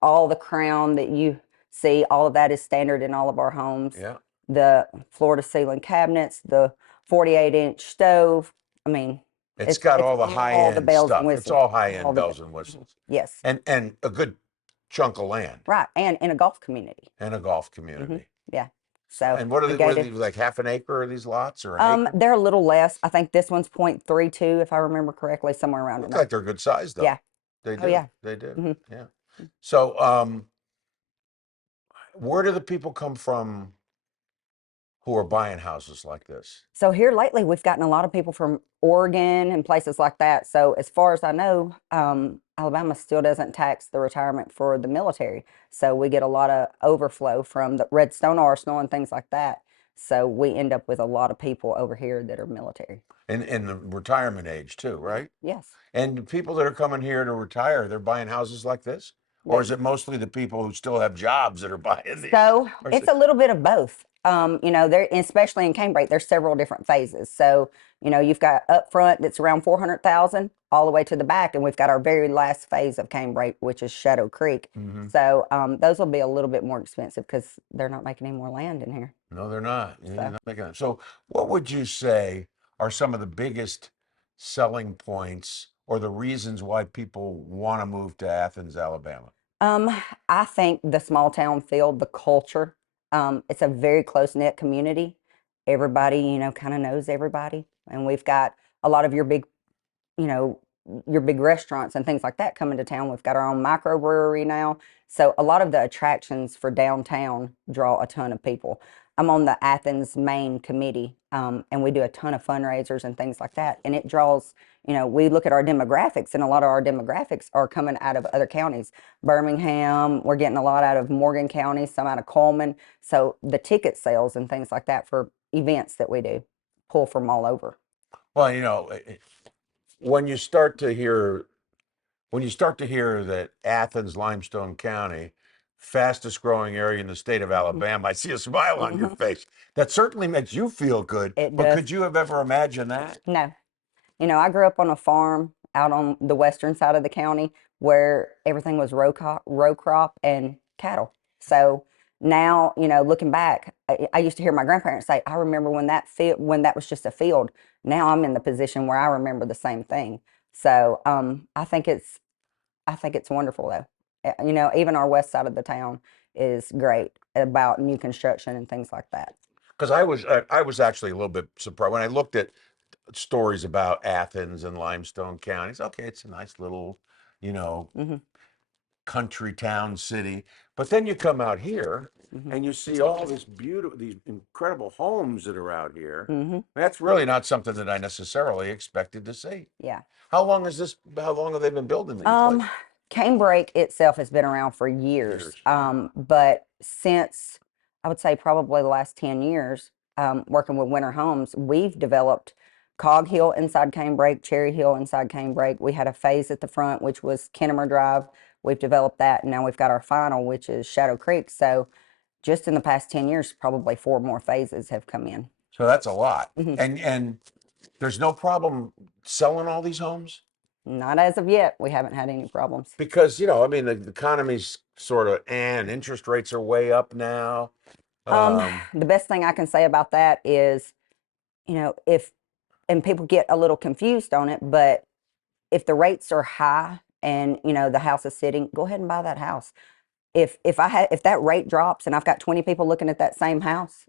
all the crown that you see, all of that is standard in all of our homes. Yeah. The floor to ceiling cabinets, the 48-inch stove. I mean, It's got all the all the high-end bells and stuff. It's whistles. all All high-end the bells and whistles. Yes, And a good chunk of land right, and in a golf community. and a golf community. Yeah. So And what are we they, what are gated. these, like half an acre are these lots or an acre? They're a little less. I think this one's 0.32, if I remember correctly, somewhere around Look in there. like they're good size though. Yeah. They Oh do. yeah. They do. Mhm. Yeah. So, where do the people come from who are buying houses like this? So here lately, we've gotten a lot of people from Oregon and places like that. So as far as I know, Alabama still doesn't tax the retirement for the military. So we get a lot of overflow from the Redstone Arsenal and things like that. So we end up with a lot of people over here that are military. And in the retirement age too, right? Yes. And the people that are coming here to retire, they're buying houses like this? Or is it mostly the people who still have jobs that are buying these? So Or is it's it- a little bit of both. There, especially in Canebrake, there's several different phases. So, you've got up front that's around 400,000 all the way to the back, and we've got our very last phase of Canebrake, which is Shadow Creek. So those will be a little bit more expensive because they're not making any more land in here. No, they're not. You're So. not making it. So, what would you say are some of the biggest selling points or the reasons why people want to move to Athens, Alabama? I think the small town feel, the culture. It's a very close knit community. Everybody, kind of knows everybody, and we've got a lot of you know, your big restaurants and things like that coming to town. We've got our own microbrewery now. So a lot of the attractions for downtown draw a ton of people. I'm on the Athens main committee, and we do a ton of fundraisers and things like that. And it draws, we look at our demographics, and a lot of our demographics are coming out of other counties. Birmingham, we're getting a lot out of Morgan County, some out of Coleman. So the ticket sales and things like that for events that we do pull from all over. Well, when you start to hear that Athens, Limestone County, fastest growing area in the state of Alabama, I see a smile on your face. That certainly makes you feel good. It But does. could you have ever imagined that? No. I grew up on a farm out on the western side of the county where everything was row crop and cattle. So now, looking back, I used to hear my grandparents say, "I remember when when that was just a field." Now I'm in the position where I remember the same thing. So I think it's wonderful though. Even our west side of the town is great about new construction and things like that. Because I was actually a little bit surprised when I looked at stories about Athens and Limestone counties. Okay, it's a nice little, country town city. But then you come out here and you see all these incredible homes that are out here. That's really not something that I necessarily expected to see. Yeah. How long have they been building these places? Canebrake itself has been around for years. But since I would say probably the last 10 years, working with Winter Homes, we've developed Cog Hill inside Canebrake, Cherry Hill inside Canebrake. We had a phase at the front, which was Kennemer Drive. We've developed that, and now we've got our final, which is Shadow Creek. So just in the past 10 years, probably 4 more phases have come in. So that's a lot. And there's no problem selling all these homes? Not as of yet. We haven't had any problems. Because, the economy's sort of, and interest rates are way up now. The best thing I can say about that is, and people get a little confused on it, but if the rates are high and, the house is sitting, go ahead and buy that house. If that rate drops and I've got 20 people looking at that same house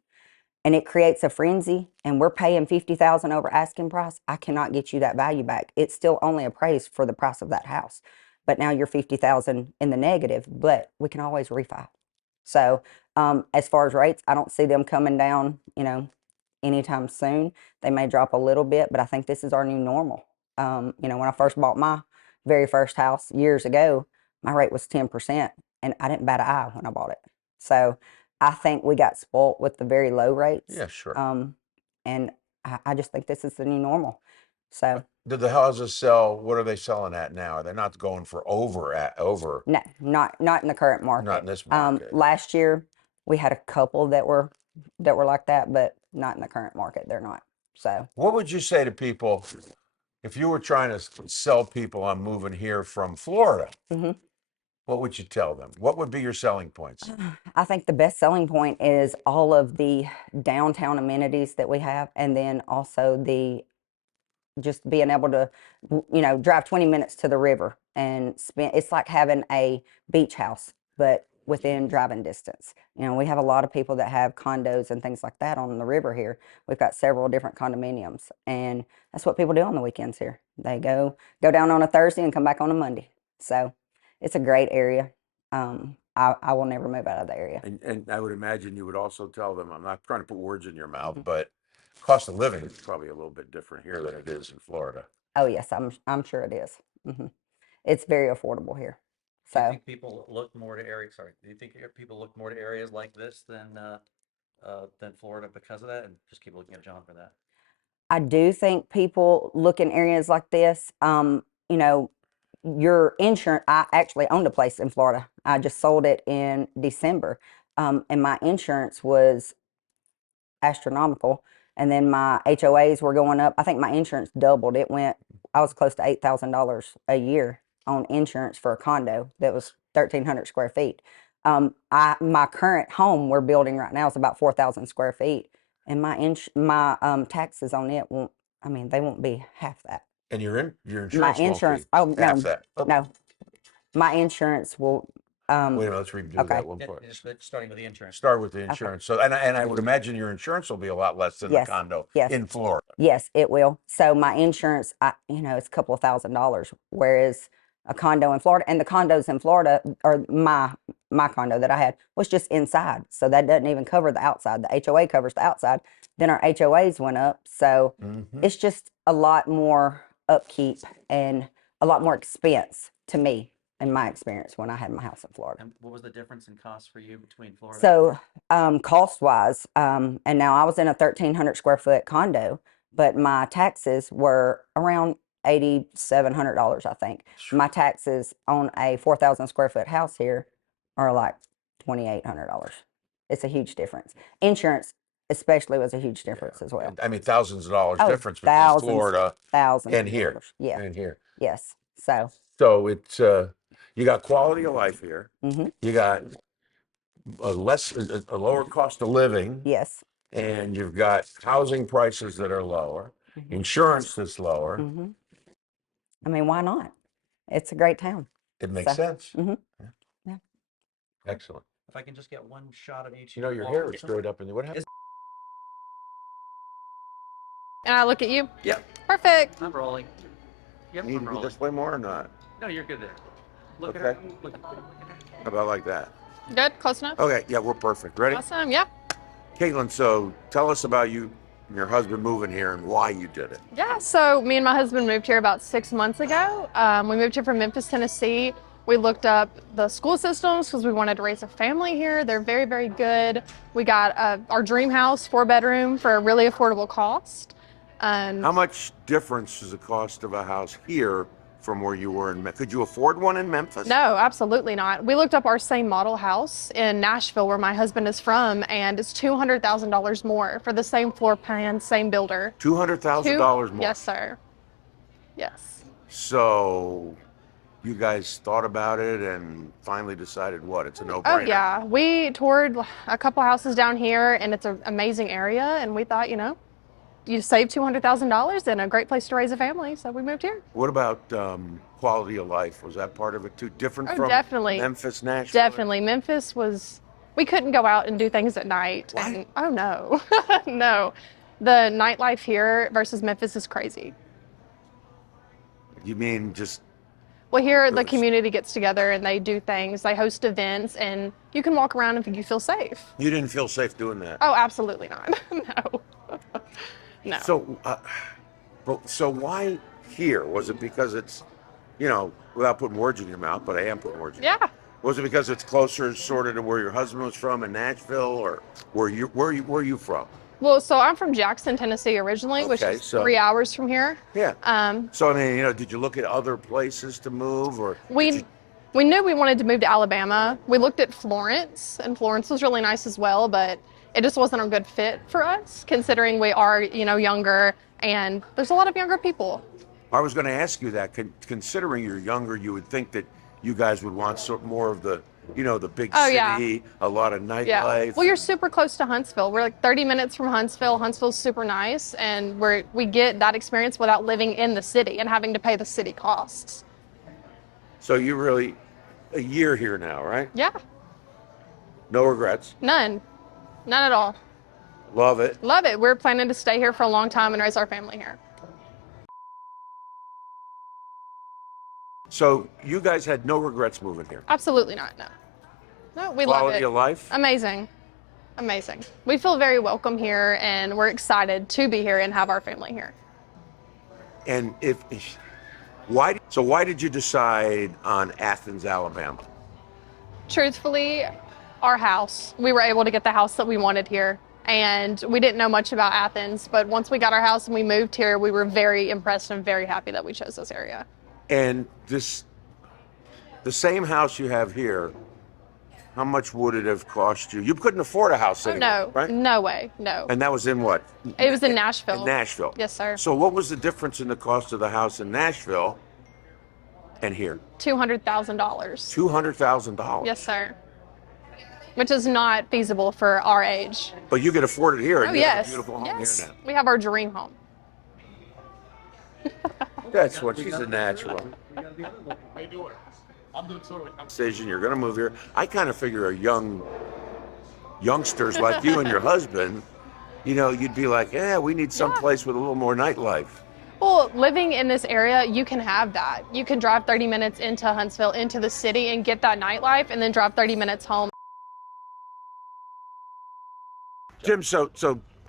and it creates a frenzy and we're paying $50,000 over asking price, I cannot get you that value back. It's still only appraised for the price of that house. But now you're $50,000 in the negative, but we can always refi. So as far as rates, I don't see them coming down, anytime soon. They may drop a little bit, but I think this is our new normal. When I first bought my very first house years ago, my rate was 10%, and I didn't bat an eye when I bought it. So I think we got spoilt with the very low rates. Yeah, sure. And I just think this is the new normal. So Did the houses sell? What are they selling at now? Are they not going for over? no, not in the current market. Not in this market. Last year we had a couple that were like that, but not in the current market. They're not. So What would you say to people if you were trying to sell people on moving here from Florida? What would you tell them? What would be your selling points? I think the best selling point is all of the downtown amenities that we have, and then also the just being able to, drive 20 minutes to the river and spend, it's like having a beach house, but within driving distance. We have a lot of people that have condos and things like that on the river here. We've got several different condominiums, and that's what people do on the weekends here. They go down on a Thursday and come back on a Monday. So it's a great area. I will never move out of the area. And I would imagine you would also tell them, I'm not trying to put words in your mouth, but cost of living is probably a little bit different here than it is in Florida. Oh yes, I'm sure it is. It's very affordable here. Do you So think people look more to areas? Sorry, do you think people look more to areas like this than Florida because of that? And just keep looking at John for that. I do think people look in areas like this. Your insurance. I actually owned a place in Florida. I just sold it in December, and my insurance was astronomical. And then my HOAs were going up. I think my insurance doubled. I was close to $8,000 a year on insurance for a condo that was 1,300 square feet. My current home we're building right now is about 4,000 square feet, and my taxes on it they won't be half that. And your insurance My won't insurance, be oh half no, that. Oh, no, my insurance will. wait a minute, let's redo Okay. that one part. Starting with the insurance. Start with the insurance. So, and I would imagine your insurance will be a lot less than Yes, the condo yes. in Florida. Yes, it will. So my insurance, it's a couple of $1,000s, whereas a condo in Florida, and the condos in Florida, or my condo that I had, was just inside. So that doesn't even cover the outside. The HOA covers the outside. Then our HOAs went up. So it's just a lot more upkeep and a lot more expense to me, in my experience, when I had my house in Florida. And what was the difference in cost for you between Florida? So cost-wise, and now I was in a 1,300 square foot condo, but my taxes were around $8,700, I think. My taxes on a 4,000 square foot house here are like $2,800. It's a huge difference. Insurance especially was a huge difference as well. I mean, thousands of dollars Oh, difference between thousands, Florida thousands and of here. dollars. Yeah. And here. Yes. So So it's you got quality of life here. mhm. You got a lower cost of living, Yes. and you've got housing prices that are lower, insurance that's lower. Mhm. I mean, why not? It's a great town. It makes So, sense. mhm. Yeah. Excellent. If I can just get one shot of each. Your hair is straight up in the what happened? And I look at you? Yep. Perfect. I'm rolling. Yep, Need I'm to rolling. display more or not? No, you're good there. Look at Okay. her. Look at her. How about like that? Good? Close enough? Okay, yeah, we're perfect. Ready? Awesome. Yeah. Caitlin, so tell us about you and your husband moving here and why you did it. Yeah. So me and my husband moved here about 6 months ago. We moved here from Memphis, Tennessee. We looked up the school systems because we wanted to raise a family here. They're very, very good. We got our dream house, 4-bedroom, for a really affordable cost. How much difference is the cost of a house here from where you were in Memphis? Could you afford one in Memphis? No, absolutely not. We looked up our same model house in Nashville, where my husband is from, and it's $200,000 more for the same floor plan, same builder. $200,000 more? Yes, sir. Yes. So you guys thought about it and finally decided what? It's a no-brainer. Oh, yeah. We toured a couple houses down here, and it's an amazing area, and we thought, you save $200,000 and a great place to raise a family, so we moved here. What about quality of life? Was that part of it too? Different from definitely. Memphis, Nashville? Definitely. Memphis we couldn't go out and do things at night. What? And, oh, no. No. The nightlife here versus Memphis is crazy. You mean just... Well, here the community gets together and they do things. They host events, and you can walk around if you feel safe. You didn't feel safe doing that? Oh, absolutely not. No. No. So why here? Was it because it's, without putting words in your mouth, but I am putting words in your mouth. Yeah. Was it because it's closer sort of to where your husband was from in Nashville, or where are you from? Well, so I'm from Jackson, Tennessee originally, which Okay, is so- 3 hours from here. Yeah. So, I mean, did you look at other places to move, or? We knew we wanted to move to Alabama. We looked at Florence, and Florence was really nice as well, but it just wasn't a good fit for us, considering we are, younger, and there's a lot of younger people. I was going to ask you that. Considering you're younger, you would think that you guys would want more of the you know, the big Oh, city, yeah. a lot of Yeah. nightlife. Well, you're super close to Huntsville. We're like 30 minutes from Huntsville. Huntsville's super nice, and we get that experience without living in the city and having to pay the city costs. So you really, a year here now, right? Yeah. No regrets. None. None at all. Love it. Love it. We're planning to stay here for a long time and raise our family here. So you guys had no regrets moving here. Absolutely not. No. No, we love it. Quality of life? Amazing. Amazing. We feel very welcome here, and we're excited to be here and have our family here. And why did you decide on Athens, Alabama? Truthfully, our house. We were able to get the house that we wanted here, and we didn't know much about Athens, but once we got our house and we moved here, we were very impressed and very happy that we chose this area. And the same house you have here, how much would it have cost you? You couldn't afford a house anyway, No, right? no way, no. And that was in what? It was in Nashville. In Nashville. Yes, sir. So what was the difference in the cost of the house in Nashville and here? $200,000. $200,000. Yes, sir. Which is not feasible for our age. But you can afford it here. Oh, and you have a yes. beautiful home Yes. here now. We have our dream home. That's what she's a natural. Decision, you're going to move here. I kind of figure youngsters like you and your husband, you know, you'd be like, yeah, we need some place with a little more nightlife. Well, living in this area, you can have that. You can drive 30 minutes into Huntsville, into the city, and get that nightlife, and then drive 30 minutes home. Jim, so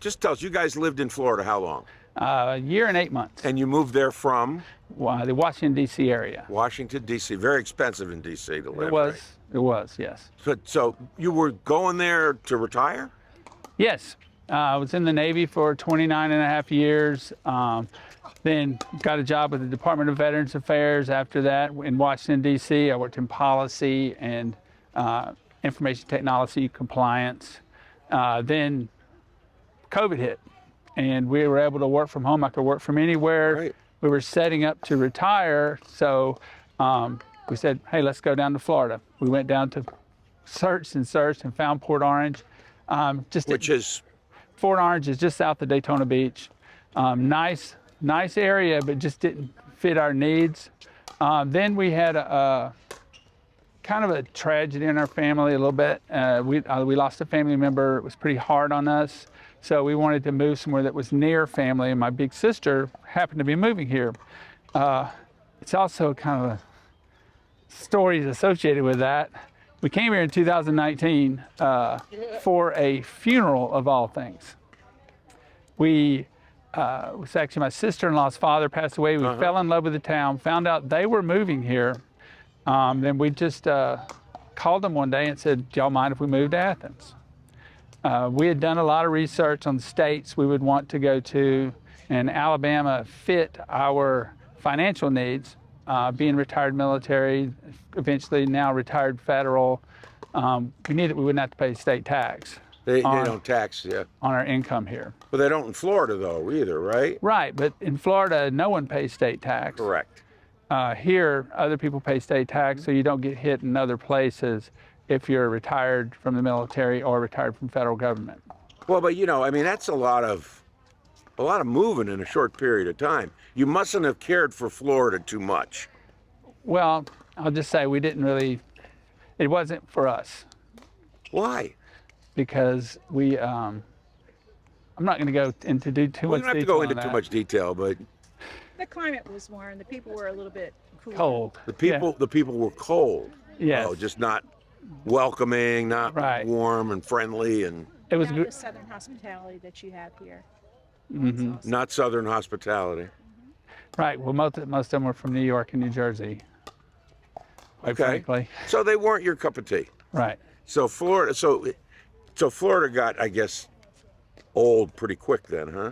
just tell us, you guys lived in Florida how long? A year and 8 months. And you moved there from? The Washington, D.C. area. Washington, D.C. Very expensive in D.C. to live. It was, yes. So you were going there to retire? Yes. I was in the Navy for 29 and a half years. Then got a job with the Department of Veterans Affairs after that in Washington, D.C. I worked in policy and information technology compliance. Then COVID hit, and we were able to work from home. I could work from anywhere. Right. We were setting up to retire, so we said, hey, let's go down to Florida. We went down to searched and found Port Orange. Port Orange is just south of Daytona Beach. Nice area, but just didn't fit our needs. Then we had a kind of a tragedy in our family a little bit. We lost a family member. It was pretty hard on us. So we wanted to move somewhere that was near family, and my big sister happened to be moving here. It's also kind of stories associated with that. We came here in 2019 for a funeral of all things. It was actually my sister-in-law's father passed away. We fell in love with the town, found out they were moving here. Then we just called them one day and said, do y'all mind if we moved to Athens? We had done a lot of research on the states we would want to go to, and Alabama fit our financial needs, being retired military, eventually now retired federal. We knew that we wouldn't have to pay state tax. They don't tax, on our income here. But they don't in Florida, though, either, right? Right, but in Florida, no one pays state tax. Correct. Here, other people pay state tax, so you don't get hit in other places if you're retired from the military or retired from federal government. Well, but I mean, that's a lot of moving in a short period of time. You mustn't have cared for Florida too much. Well, I'll just say it wasn't for us. Why? Because I'm not going to go into too much detail. We don't have to go into too much detail, but the climate was warm. The people were a little bit cooler. Cold. The people were cold. Yes. Oh, just not welcoming, not warm and friendly, and it was not the Southern hospitality that you have here. Not Southern hospitality. Right. Well, most of them were from New York and New Jersey. Quite frankly. So they weren't your cup of tea. Right. So Florida got, I guess, old pretty quick then, huh?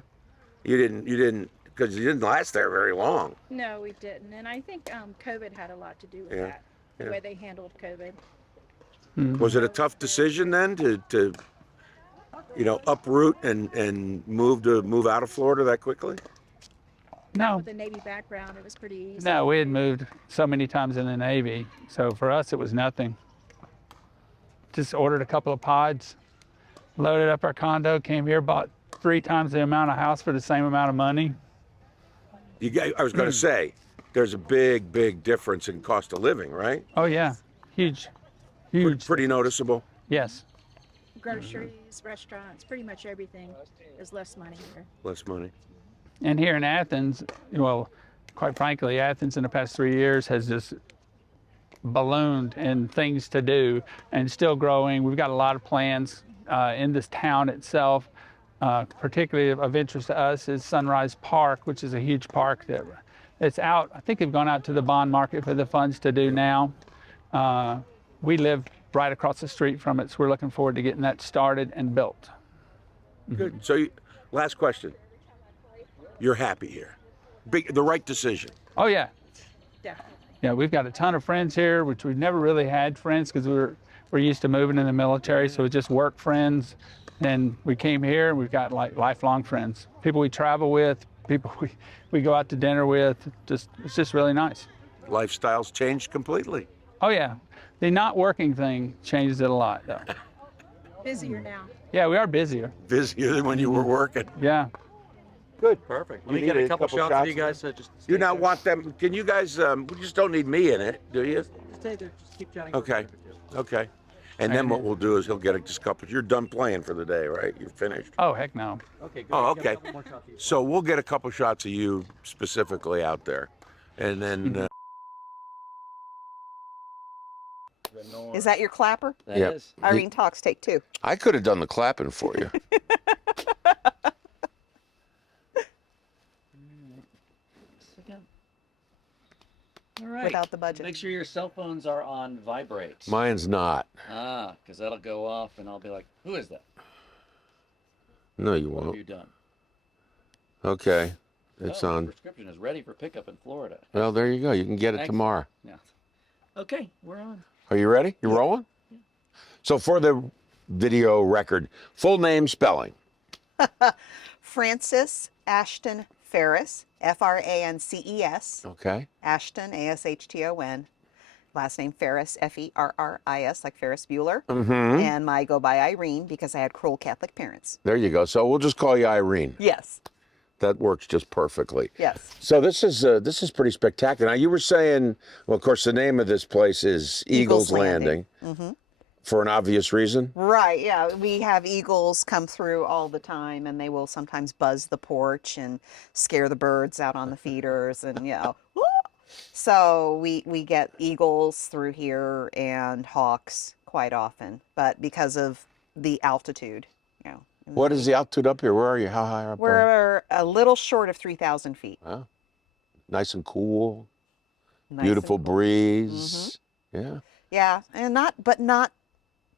You didn't because you didn't last there very long. No, we didn't, and I think COVID had a lot to do with that. The way they handled COVID. Was it a tough decision then to uproot and move out of Florida that quickly? No. With the Navy background, it was pretty easy. No, we had moved so many times in the Navy, so for us it was nothing. just ordered a couple of pods, loaded up our condo, came here, bought 3 times the amount of house for the same amount of money. I was going to say, there's a big difference in cost of living, right? Oh yeah, huge, huge. Pretty noticeable. Yes. Groceries, restaurants, pretty much everything is less money here. Less money. And here in Athens, well, quite frankly, Athens in the past 3 years has just ballooned in things to do and still growing. We've got a lot of plans in this town itself. Particularly of interest to us is Sunrise Park, which is a huge park that it's out. I think they've gone out to the bond market for the funds to do now. We live right across the street from it, so we're looking forward to getting that started and built. Good. So, last question. You're happy here? The right decision? Oh yeah. Definitely. Yeah, we've got a ton of friends here, which we've never really had friends because we're used to moving in the military, so it's just work friends. And we came here and we've got like lifelong friends, people we travel with, people we go out to dinner with. It's just really nice. Lifestyles changed completely. Oh yeah, the not working thing changes it a lot though. Busier now. Yeah, we are busier. Busier than when you were working. Yeah. Good. Perfect. You Let me get need a couple shots of you guys. Just You not want them? Can you guys? We just don't need me in it, do you? stay there. Just keep chatting. Okay. Okay. And then what we'll do is he'll get just a couple. You're done playing for the day, right? You're finished. Oh heck no. Okay. Good. Oh, Get a okay. couple more shots of you. So we'll get a couple shots of you specifically out there, and then. Is that your clapper? That Yep. is. Irene talks, take 2. I could have done the clapping for you. All right. Without the budget. Make sure your cell phones are on vibrate. Mine's not. Because that'll go off, and I'll be like, "Who is that? No, you What have won't. you done?" Okay. It's Oh, the on. prescription is ready for pickup in Florida. Well, there you go. You can get it Thanks. tomorrow. Yeah. Okay, we're on. Are you ready? You rolling? So for the video record, full name spelling. Frances Ashton Ferris, Frances. Okay. Ashton, Ashton. Last name Ferris, Ferris, like Ferris Bueller. Mm-hmm. And I go by Irene because I had cruel Catholic parents. There you go. So we'll just call you Irene. Yes. That works just perfectly. Yes. So this is pretty spectacular. Now you were saying, well, of course, the name of this place is Eagles Landing. Mm-hmm. For an obvious reason. Right, yeah. We have eagles come through all the time, and they will sometimes buzz the porch and scare the birds out on the feeders, and woo! So we get eagles through here and hawks quite often, but because of the altitude, What is the altitude up here? Where are you? How high up are We're a little short of 3,000 feet. you? Wow. Nice and cool. Nice Beautiful and cool. breeze. Yeah. Yeah, and not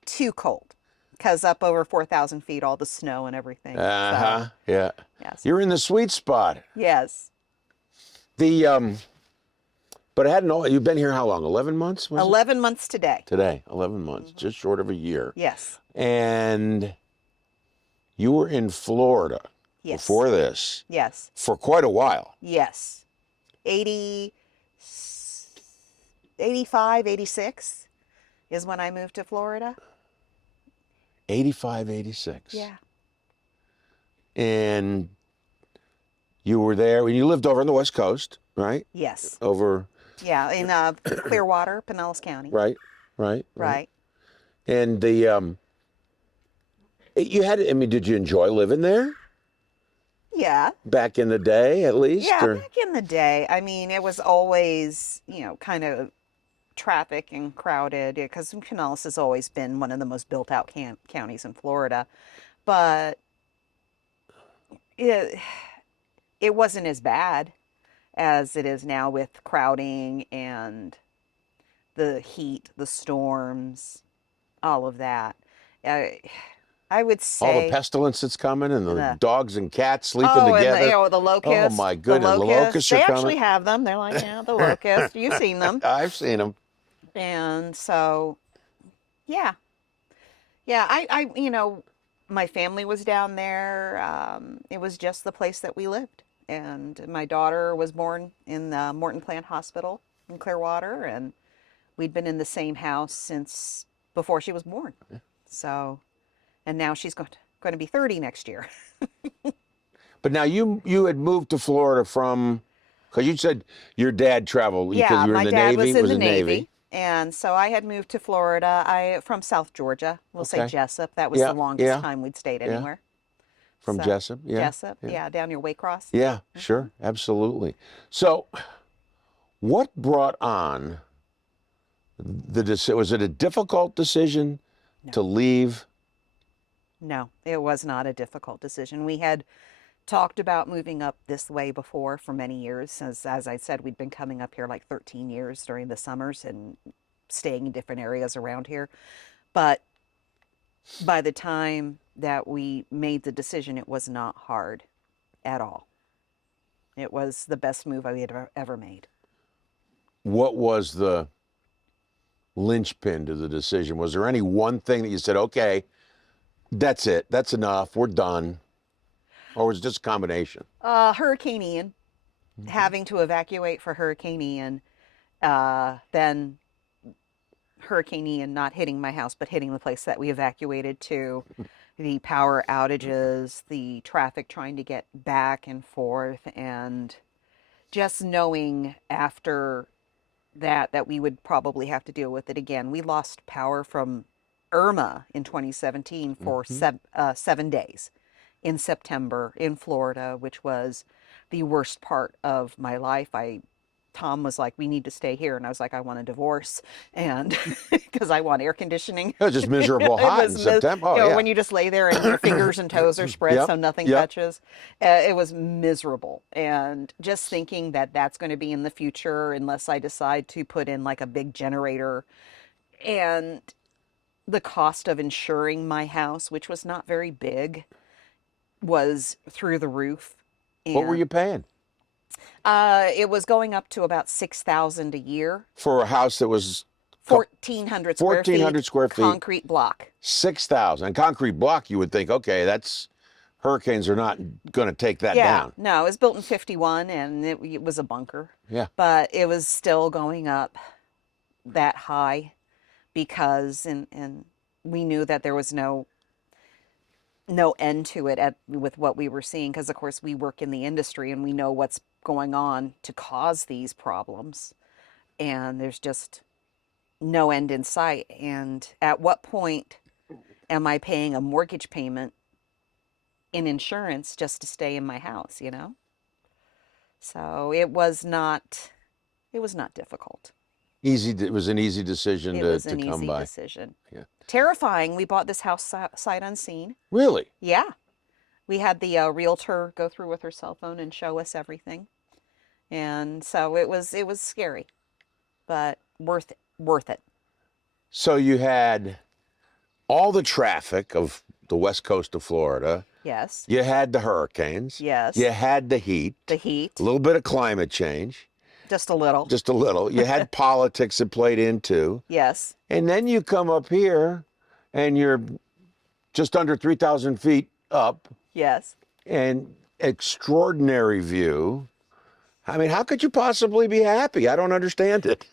too cold, because up over 4,000 feet, all the snow and everything. Uh-huh. Yeah. Yes. You're in the sweet spot. Yes. But I hadn't know you've been here how long? 11 months? Was 11 months today. it? Today, 11 months, just short of a year. Yes. And you were in Florida Yes. before this Yes. for quite a while. Yes. 85, 86 is when I moved to Florida. 85, 86. Yeah. And you were there when you lived over on the West Coast, right? Yes. Over, Yeah, in Clearwater, Pinellas County. right? Right. And did you enjoy living there? Yeah. Back in the day, at least? Yeah, or? back in the day, I mean, it was always, kind of traffic and crowded, because Pinellas has always been one of the most built out counties in Florida. But it wasn't as bad as it is now with crowding and the heat, the storms, all of that. I would say all the pestilence that's coming and the dogs and cats sleeping and together. the locusts. Oh my goodness, the locusts are They coming. actually have them. They're like, the locusts. You've seen them. I've seen them. And so, yeah. I my family was down there. It was just the place that we lived. And my daughter was born in the Morton Plant Hospital in Clearwater, and we'd been in the same house since before she was born. So, and now she's going to be 30 next year. But now you had moved to Florida from, because you said your dad traveled because Yeah, you were my in the dad Navy. was in the Navy. And so I had moved to Florida. From South Georgia. We'll say Okay. Jessup. That was Yeah, the longest yeah, time we'd stayed yeah. anywhere. From So, Jessup, yeah. Jessup, yeah, down near Waycross. Yeah, sure, absolutely. So, what brought on the decision? Was it a difficult decision to leave? No, it was not a difficult decision. We had talked about moving up this way before for many years. As I said, we'd been coming up here like 13 years during the summers and staying in different areas around here. But by the time that we made the decision, it was not hard at all. It was the best move I had ever made. What was the linchpin to the decision? Was there any one thing that you said, okay, that's it, that's enough, we're done? Or was it just a combination? Hurricane Ian, having to evacuate for Hurricane Ian, then Hurricane Ian not hitting my house, but hitting the place that we evacuated to, the power outages, the traffic trying to get back and forth, and just knowing after that we would probably have to deal with it again. We lost power from Irma in 2017 for 7 days in September in Florida, which was the worst part of my life. Tom was like, we need to stay here. And I was like, I want a divorce. And because I want air conditioning. It was just miserable hot in September. Oh, yeah. When you just lay there and your fingers and toes are spread so nothing touches. It was miserable. And just thinking that that's going to be in the future unless I decide to put in like a big generator. And the cost of insuring my house, which was not very big, was through the roof. What were you paying? It was going up to about $6,000 a year For a house that was 1,400 square feet. 1,400 square feet. Concrete block. 6,000. And concrete block, you would think, okay, hurricanes are not going to take that down. No, it was built in 51 and it was a bunker. Yeah. But it was still going up that high because, and we knew that there was no end to it with what we were seeing, because of course we work in the industry and we know what's going on to cause these problems, and there's just no end in sight. And at what point am I paying a mortgage payment in insurance just to stay in my house, So it was not difficult. It was an easy decision to come by. It was an easy decision. Yeah. Terrifying. We bought this house sight unseen. Really? Yeah. We had the realtor go through with her cell phone and show us everything. And so it was scary, but worth it. So you had all the traffic of the west coast of Florida. Yes. You had the hurricanes. Yes. You had the heat. The heat. A little bit of climate change. Just a little. Just a little. You had politics that played into. Yes. And then you come up here and you're just under 3,000 feet up. Yes. And extraordinary view. I mean, how could you possibly be happy? I don't understand it.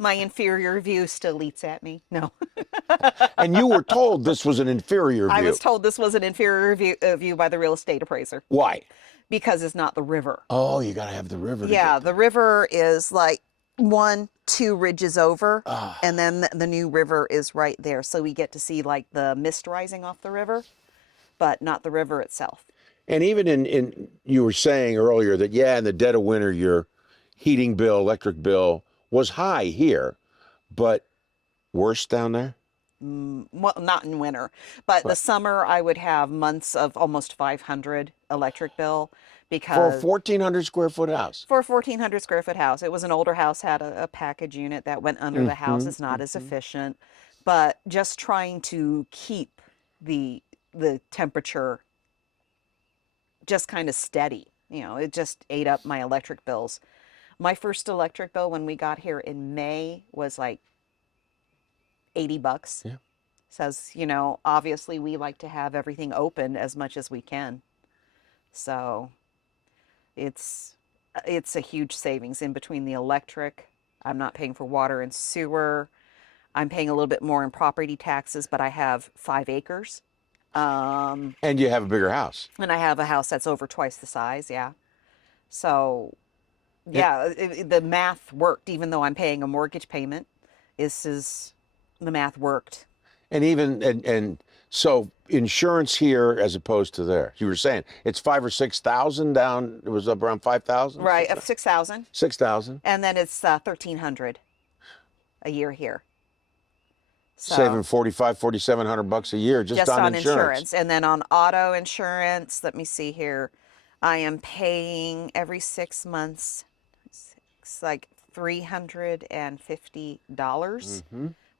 My inferior view still eats at me. No. And you were told this was an inferior view. I was told this was an inferior view by the real estate appraiser. Why? Because it's not the river. Oh, you got to have the river. Yeah, the river is like 1-2 ridges over, and then the new river is right there. So we get to see like the mist rising off the river, but not the river itself. And even in you were saying earlier that, in the dead of winter, your heating bill, electric bill was high here, but worse down there? Well, not in winter, but the summer I would have months of almost 500 electric bill because for a 1,400 square foot house. For a 1,400 square foot house, it was an older house, had a package unit that went under the house. It's not as efficient, but just trying to keep the temperature just kind of steady. It just ate up my electric bills. My first electric bill when we got here in May was like $80. Yeah. Says, obviously we like to have everything open as much as we can. So it's a huge savings in between the electric. I'm not paying for water and sewer. I'm paying a little bit more in property taxes, but I have 5 acres. And you have a bigger house. And I have a house that's over twice the size, yeah. So, yeah, the math worked, even though I'm paying a mortgage payment. The math worked. And even and so insurance here as opposed to there. You were saying it's 5,000 or 6,000 down. It was up around 5,000. Right, of 6,000. 6,000. And then it's 1,300 a year here. So, Saving 4,700 bucks a year just on insurance. And then on auto insurance, let me see here. I am paying every 6 months, it's like $350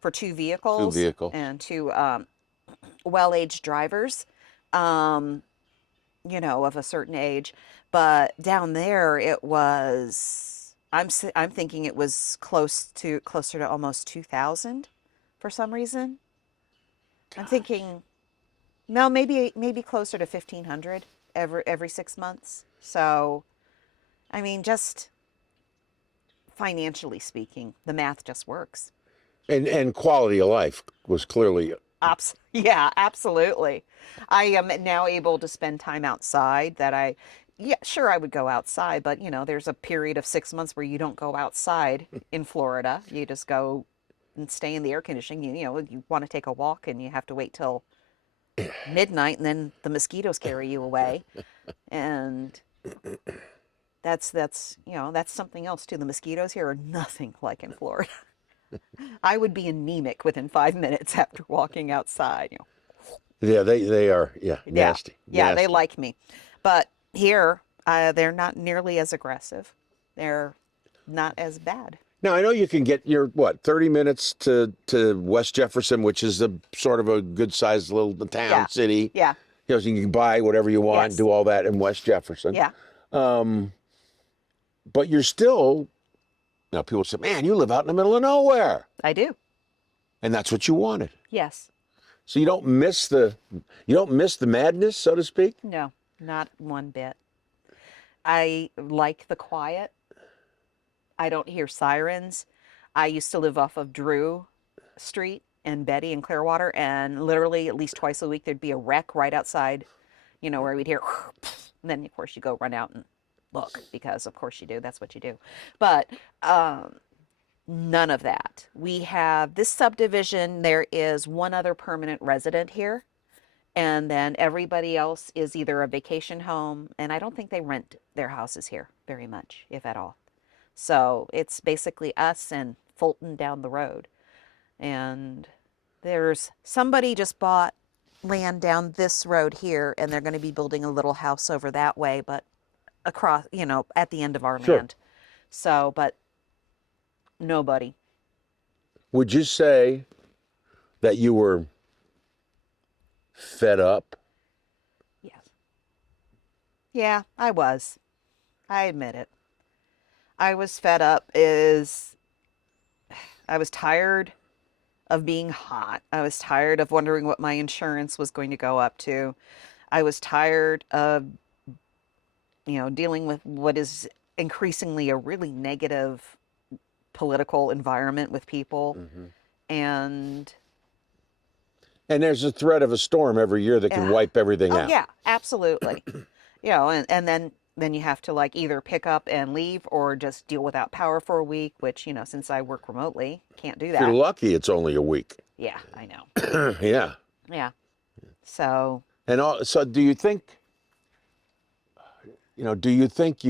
for 2 vehicles. 2 vehicles. And 2 well-aged drivers, of a certain age. But down there, it was, I'm thinking it was closer to almost 2,000 for some reason. I'm thinking, no, maybe closer to 1,500 every 6 months. So, I mean, just financially speaking, the math just works. And quality of life was clearly. Yeah, absolutely. I am now able to spend time outside yeah, sure, I would go outside, but there's a period of 6 months where you don't go outside in Florida. You just go and stay in the air conditioning. You want to take a walk and you have to wait till midnight, and then the mosquitoes carry you away. And that's something else too. The mosquitoes here are nothing like in Florida. I would be anemic within 5 minutes after walking outside. Yeah, they are. Yeah, nasty. Yeah, nasty. they like me. But here, they're not nearly as aggressive. They're not as bad. Now, I know you can get 30 minutes to West Jefferson, which is a sort of a good-sized little town, city. Yeah. So you can buy whatever you want, Yes. do all that in West Jefferson. Yeah. But you're still, now people say, man, you live out in the middle of nowhere. I do. And that's what you wanted. Yes. So you don't miss the madness, so to speak? No, not one bit. I like the quiet. I don't hear sirens. I used to live off of Drew Street and Betty and Clearwater, and literally at least twice a week there'd be a wreck right outside, where we'd hear, and then of course you go run out and look, because of course you do. That's what you do. But none of that. We have this subdivision. There is one other permanent resident here. And then everybody else is either a vacation home, and I don't think they rent their houses here very much, if at all. So it's basically us and Fulton down the road. And there's somebody just bought land down this road here, and they're going to be building a little house over that way, but across, at the end of our land. So, but nobody. Would you say that you were fed up? Yes. Yeah, I was. I admit it. I was fed up. I was tired of being hot. I was tired of wondering what my insurance was going to go up to. I was tired of, dealing with what is increasingly a really negative political environment with people. And there's a threat of a storm every year that can wipe everything out. Yeah, absolutely. And then you have to either pick up and leave or just deal without power for a week, which, since I work remotely, can't do that. If you're lucky, it's only a week. Yeah, I know. Yeah. Yeah. So. So do you think, you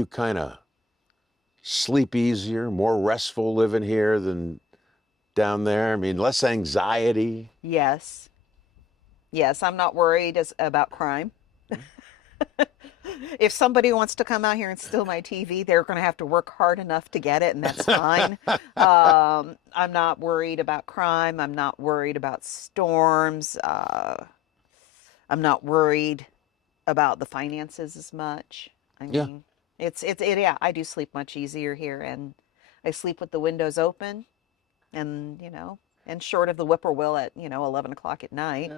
kind of sleep easier, more restful living here than down there? I mean, less anxiety? Yes. Yes, I'm not worried about crime. If somebody wants to come out here and steal my TV, they're going to have to work hard enough to get it, and that's fine. I'm not worried about crime. I'm not worried about storms. I'm not worried about the finances as much. I mean, yeah, I do sleep much easier here, and I sleep with the windows open, and, and short of the whippoorwill at, 11 o'clock at night.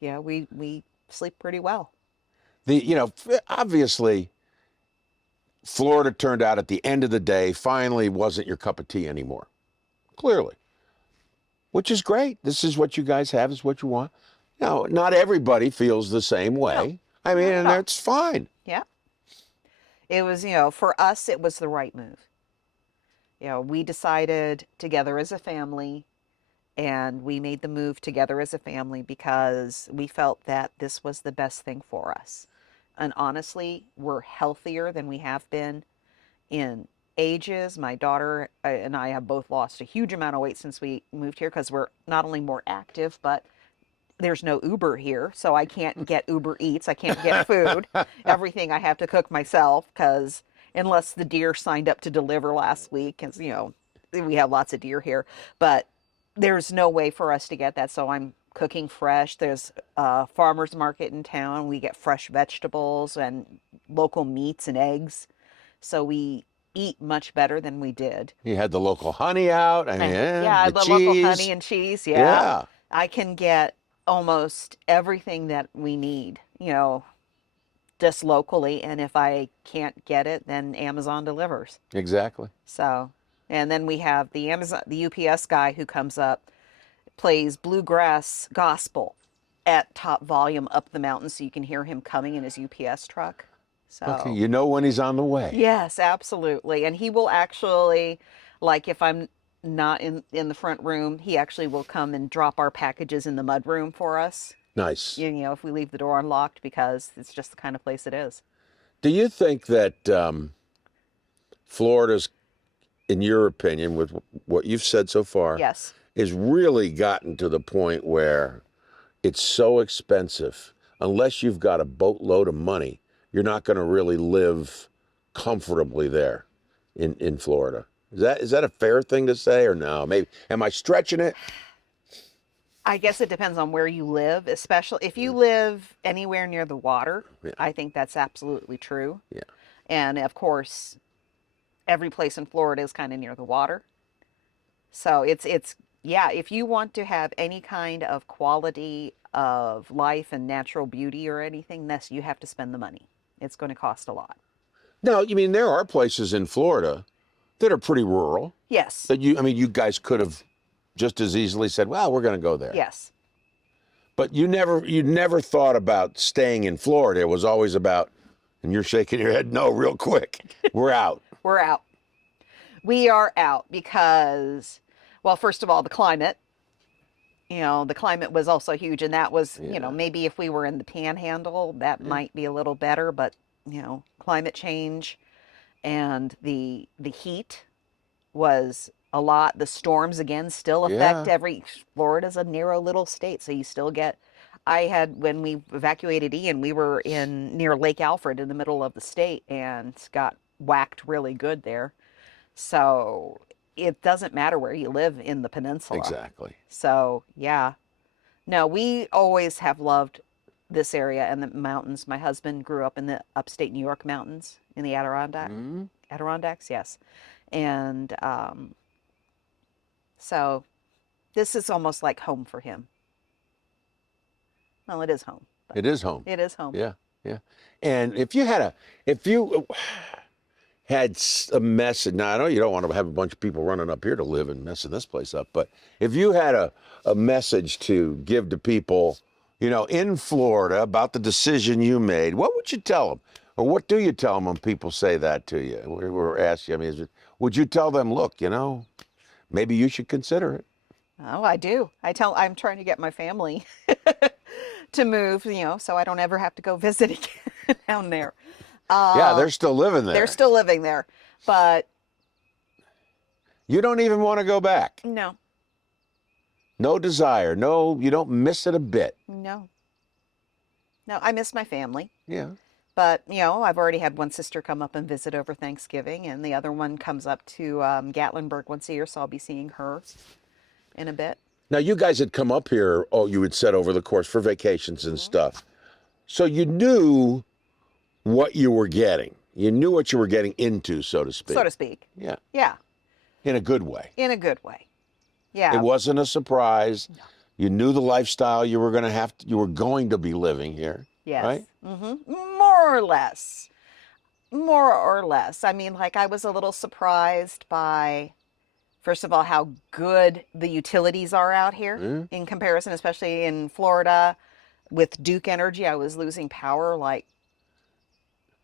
Yeah, we sleep pretty well. Obviously, Florida turned out at the end of the day, finally wasn't your cup of tea anymore. Clearly. which is great. This is what you guys have, is what you want. Now, not everybody feels the same way. I mean, and that's fine. Yeah. It was, for us, it was the right move. We decided together as a family, and we made the move together as a family because we felt that this was the best thing for us. And honestly, we're healthier than we have been in ages. My daughter and I have both lost a huge amount of weight since we moved here because we're not only more active, but there's no Uber here, so I can't get Uber Eats. I can't get food. Everything I have to cook myself because unless the deer signed up to deliver last week, because, we have lots of deer here, but there's no way for us to get that. So I'm cooking fresh. There's a farmer's market in town. We get fresh vegetables and local meats and eggs. So we eat much better than we did. You had the local honey out. I mean, the cheese. local honey and cheese. Yeah. I can get almost everything that we need, just locally. And if I can't get it, then Amazon delivers. Exactly. So, and then we have the UPS guy who comes up, plays bluegrass gospel at top volume up the mountain so you can hear him coming in his UPS truck. So, Okay, you know when he's on the way. yes, absolutely. And he will actually, like if I'm not in the front room, he actually will come and drop our packages in the mud room for us. Nice. If we leave the door unlocked, because it's just the kind of place it is. Do you think that Florida's, in your opinion, with what you've said so far, Yes. is really gotten to the point where it's so expensive, unless you've got a boatload of money, you're not going to really live comfortably there in Florida? Is that a fair thing to say, or no? Maybe, am I stretching it? I guess it depends on where you live, especially if you live anywhere near the water. Yeah. I think that's absolutely true. Yeah. And of course, every place in Florida is kind of near the water. So it's if you want to have any kind of quality of life and natural beauty or anything, you have to spend the money. It's going to cost a lot. No, you mean there are places in Florida that are pretty rural. Yes. That you guys could have just as easily said, well, we're going to go there. Yes. But you never thought about staying in Florida. It was always about, and you're shaking your head, no, real quick. We're out. We're out. We are out because, well, first of all, the climate. The climate was also huge, and that was, maybe if we were in the Panhandle, that might be a little better, but, climate change and the heat was a lot. The storms, again, still affect Florida's a narrow little state, so you still get, when we evacuated Ian, we were near Lake Alfred in the middle of the state and got whacked really good there. So it doesn't matter where you live in the peninsula. Exactly. So, yeah. No, we always have loved this area and the mountains. My husband grew up in the upstate New York mountains in the Adirondacks, yes. And so this is almost like home for him. Well, it is home. It is home. It is home. Yeah, yeah. And if you had a message, now I know you don't want to have a bunch of people running up here to live and messing this place up, but if you had a message to give to people, in Florida about the decision you made, what would you tell them? Or what do you tell them when people say that to you? We're asking, would you tell them, look, maybe you should consider it? Oh, I do. I'm trying to get my family to move, so I don't ever have to go visit again down there. Yeah, they're still living there. They're still living there, but you don't even want to go back. No. No desire. No, you don't miss it a bit. No, I miss my family. Yeah. But, I've already had one sister come up and visit over Thanksgiving, and the other one comes up to Gatlinburg once a year, so I'll be seeing her in a bit. Now, you guys had come up here, you had said over the course for vacations and stuff. So you knew what you were getting. You knew what you were getting into, so to speak. So to speak. Yeah. Yeah. In a good way. In a good way. Yeah. It wasn't a surprise. No. You knew the lifestyle you were going to be living here. Yes. Right? Mm-hmm. More or less. I mean, I was a little surprised by first of all, how good the utilities are out here in comparison, especially in Florida. With Duke Energy, I was losing power like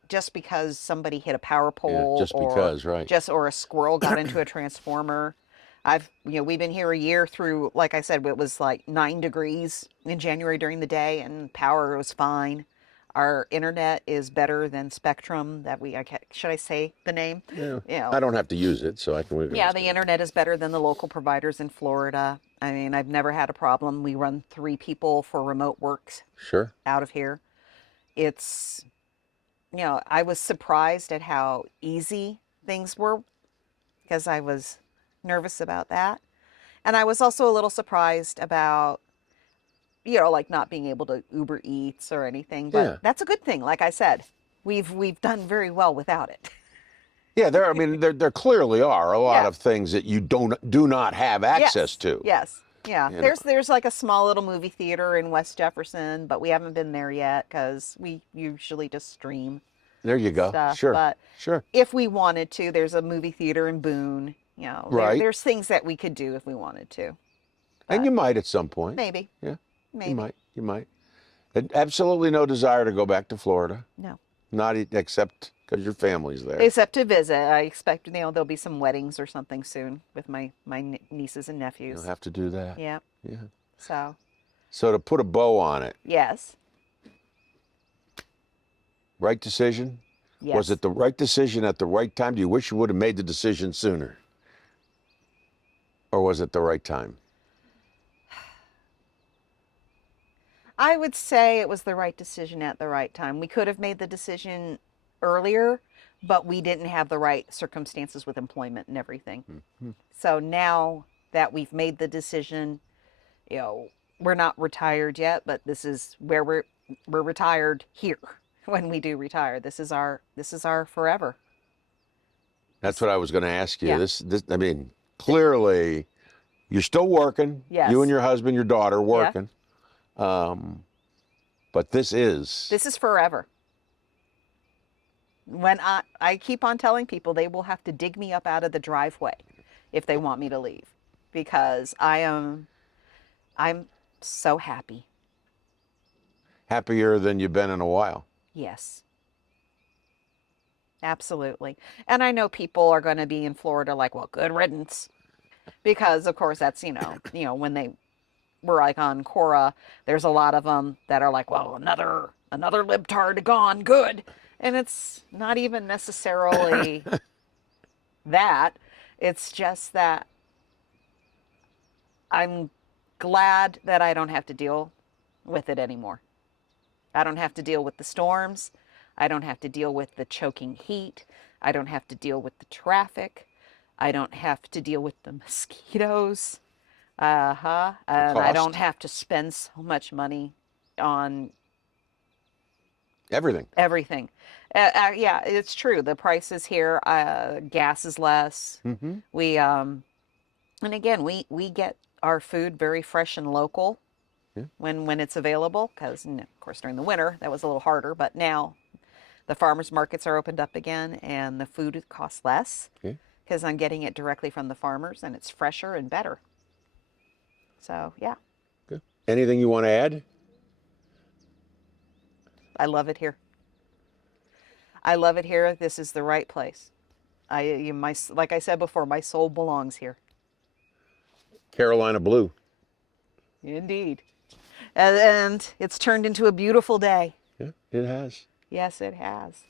just because somebody hit a power pole just because, right. or a squirrel got into a transformer. We've been here a year through, like I said, it was like 9 degrees in January during the day and power was fine. Our internet is better than Spectrum should I say the name? Yeah. I don't have to use it, so I can. Yeah, the internet is better than the local providers in Florida. I mean, I've never had a problem. We run 3 people for remote work Sure. out of here. It's, I was surprised at how easy things were because I was nervous about that. And I was also a little surprised about, like not being able to Uber Eats or anything. But that's a good thing. Like I said, we've done very well without it. Yeah, there clearly are a lot of things that you do not have access to. Yes. Yeah. There's like a small little movie theater in West Jefferson, but we haven't been there yet because we usually just stream. There you go. Stuff. Sure. But sure. If we wanted to, there's a movie theater in Boone. Right. There's things that we could do if we wanted to. And you might at some point. Maybe. Yeah. Maybe. You might. And absolutely no desire to go back to Florida. No. Not except because your family's there. Except to visit. I expect there'll be some weddings or something soon with my nieces and nephews. You'll have to do that. Yeah. Yeah. So to put a bow on it. Yes. Right decision? Yes. Was it the right decision at the right time? Do you wish you would have made the decision sooner? Or was it the right time? I would say it was the right decision at the right time. We could have made the decision earlier, but we didn't have the right circumstances with employment and everything. Mm-hmm. So now that we've made the decision, we're not retired yet, but this is where we're retired here. When we do retire, this is our forever. That's what I was going to ask you. Yeah. This clearly you're still working. Yes. You and your husband, your daughter working. But this is forever. When I keep on telling people they will have to dig me up out of the driveway if they want me to leave because I'm so happy. Happier than you've been in a while. Yes. Absolutely. And I know people are going to be in Florida like, well, good riddance. Because of course that's, when they were like on Quora, there's a lot of them that are like, well, another libtard gone, good. And it's not even necessarily that. It's just that I'm glad that I don't have to deal with it anymore. I don't have to deal with the storms. I don't have to deal with the choking heat. I don't have to deal with the traffic. I don't have to deal with the mosquitoes. And I don't have to spend so much money on everything. Yeah, it's true. The prices here, gas is less. Mm-hmm. We and again, we get our food very fresh and local. Yeah. When it's available, because of course during the winter that was a little harder, but now the farmers markets are opened up again and the food costs less because I'm getting it directly from the farmers and it's fresher and better. So yeah. Good. Anything you want to add? I love it here. I love it here. This is the right place. Like I said before, my soul belongs here. Carolina blue. Indeed. And it's turned into a beautiful day. Yeah, it has. Yes, it has.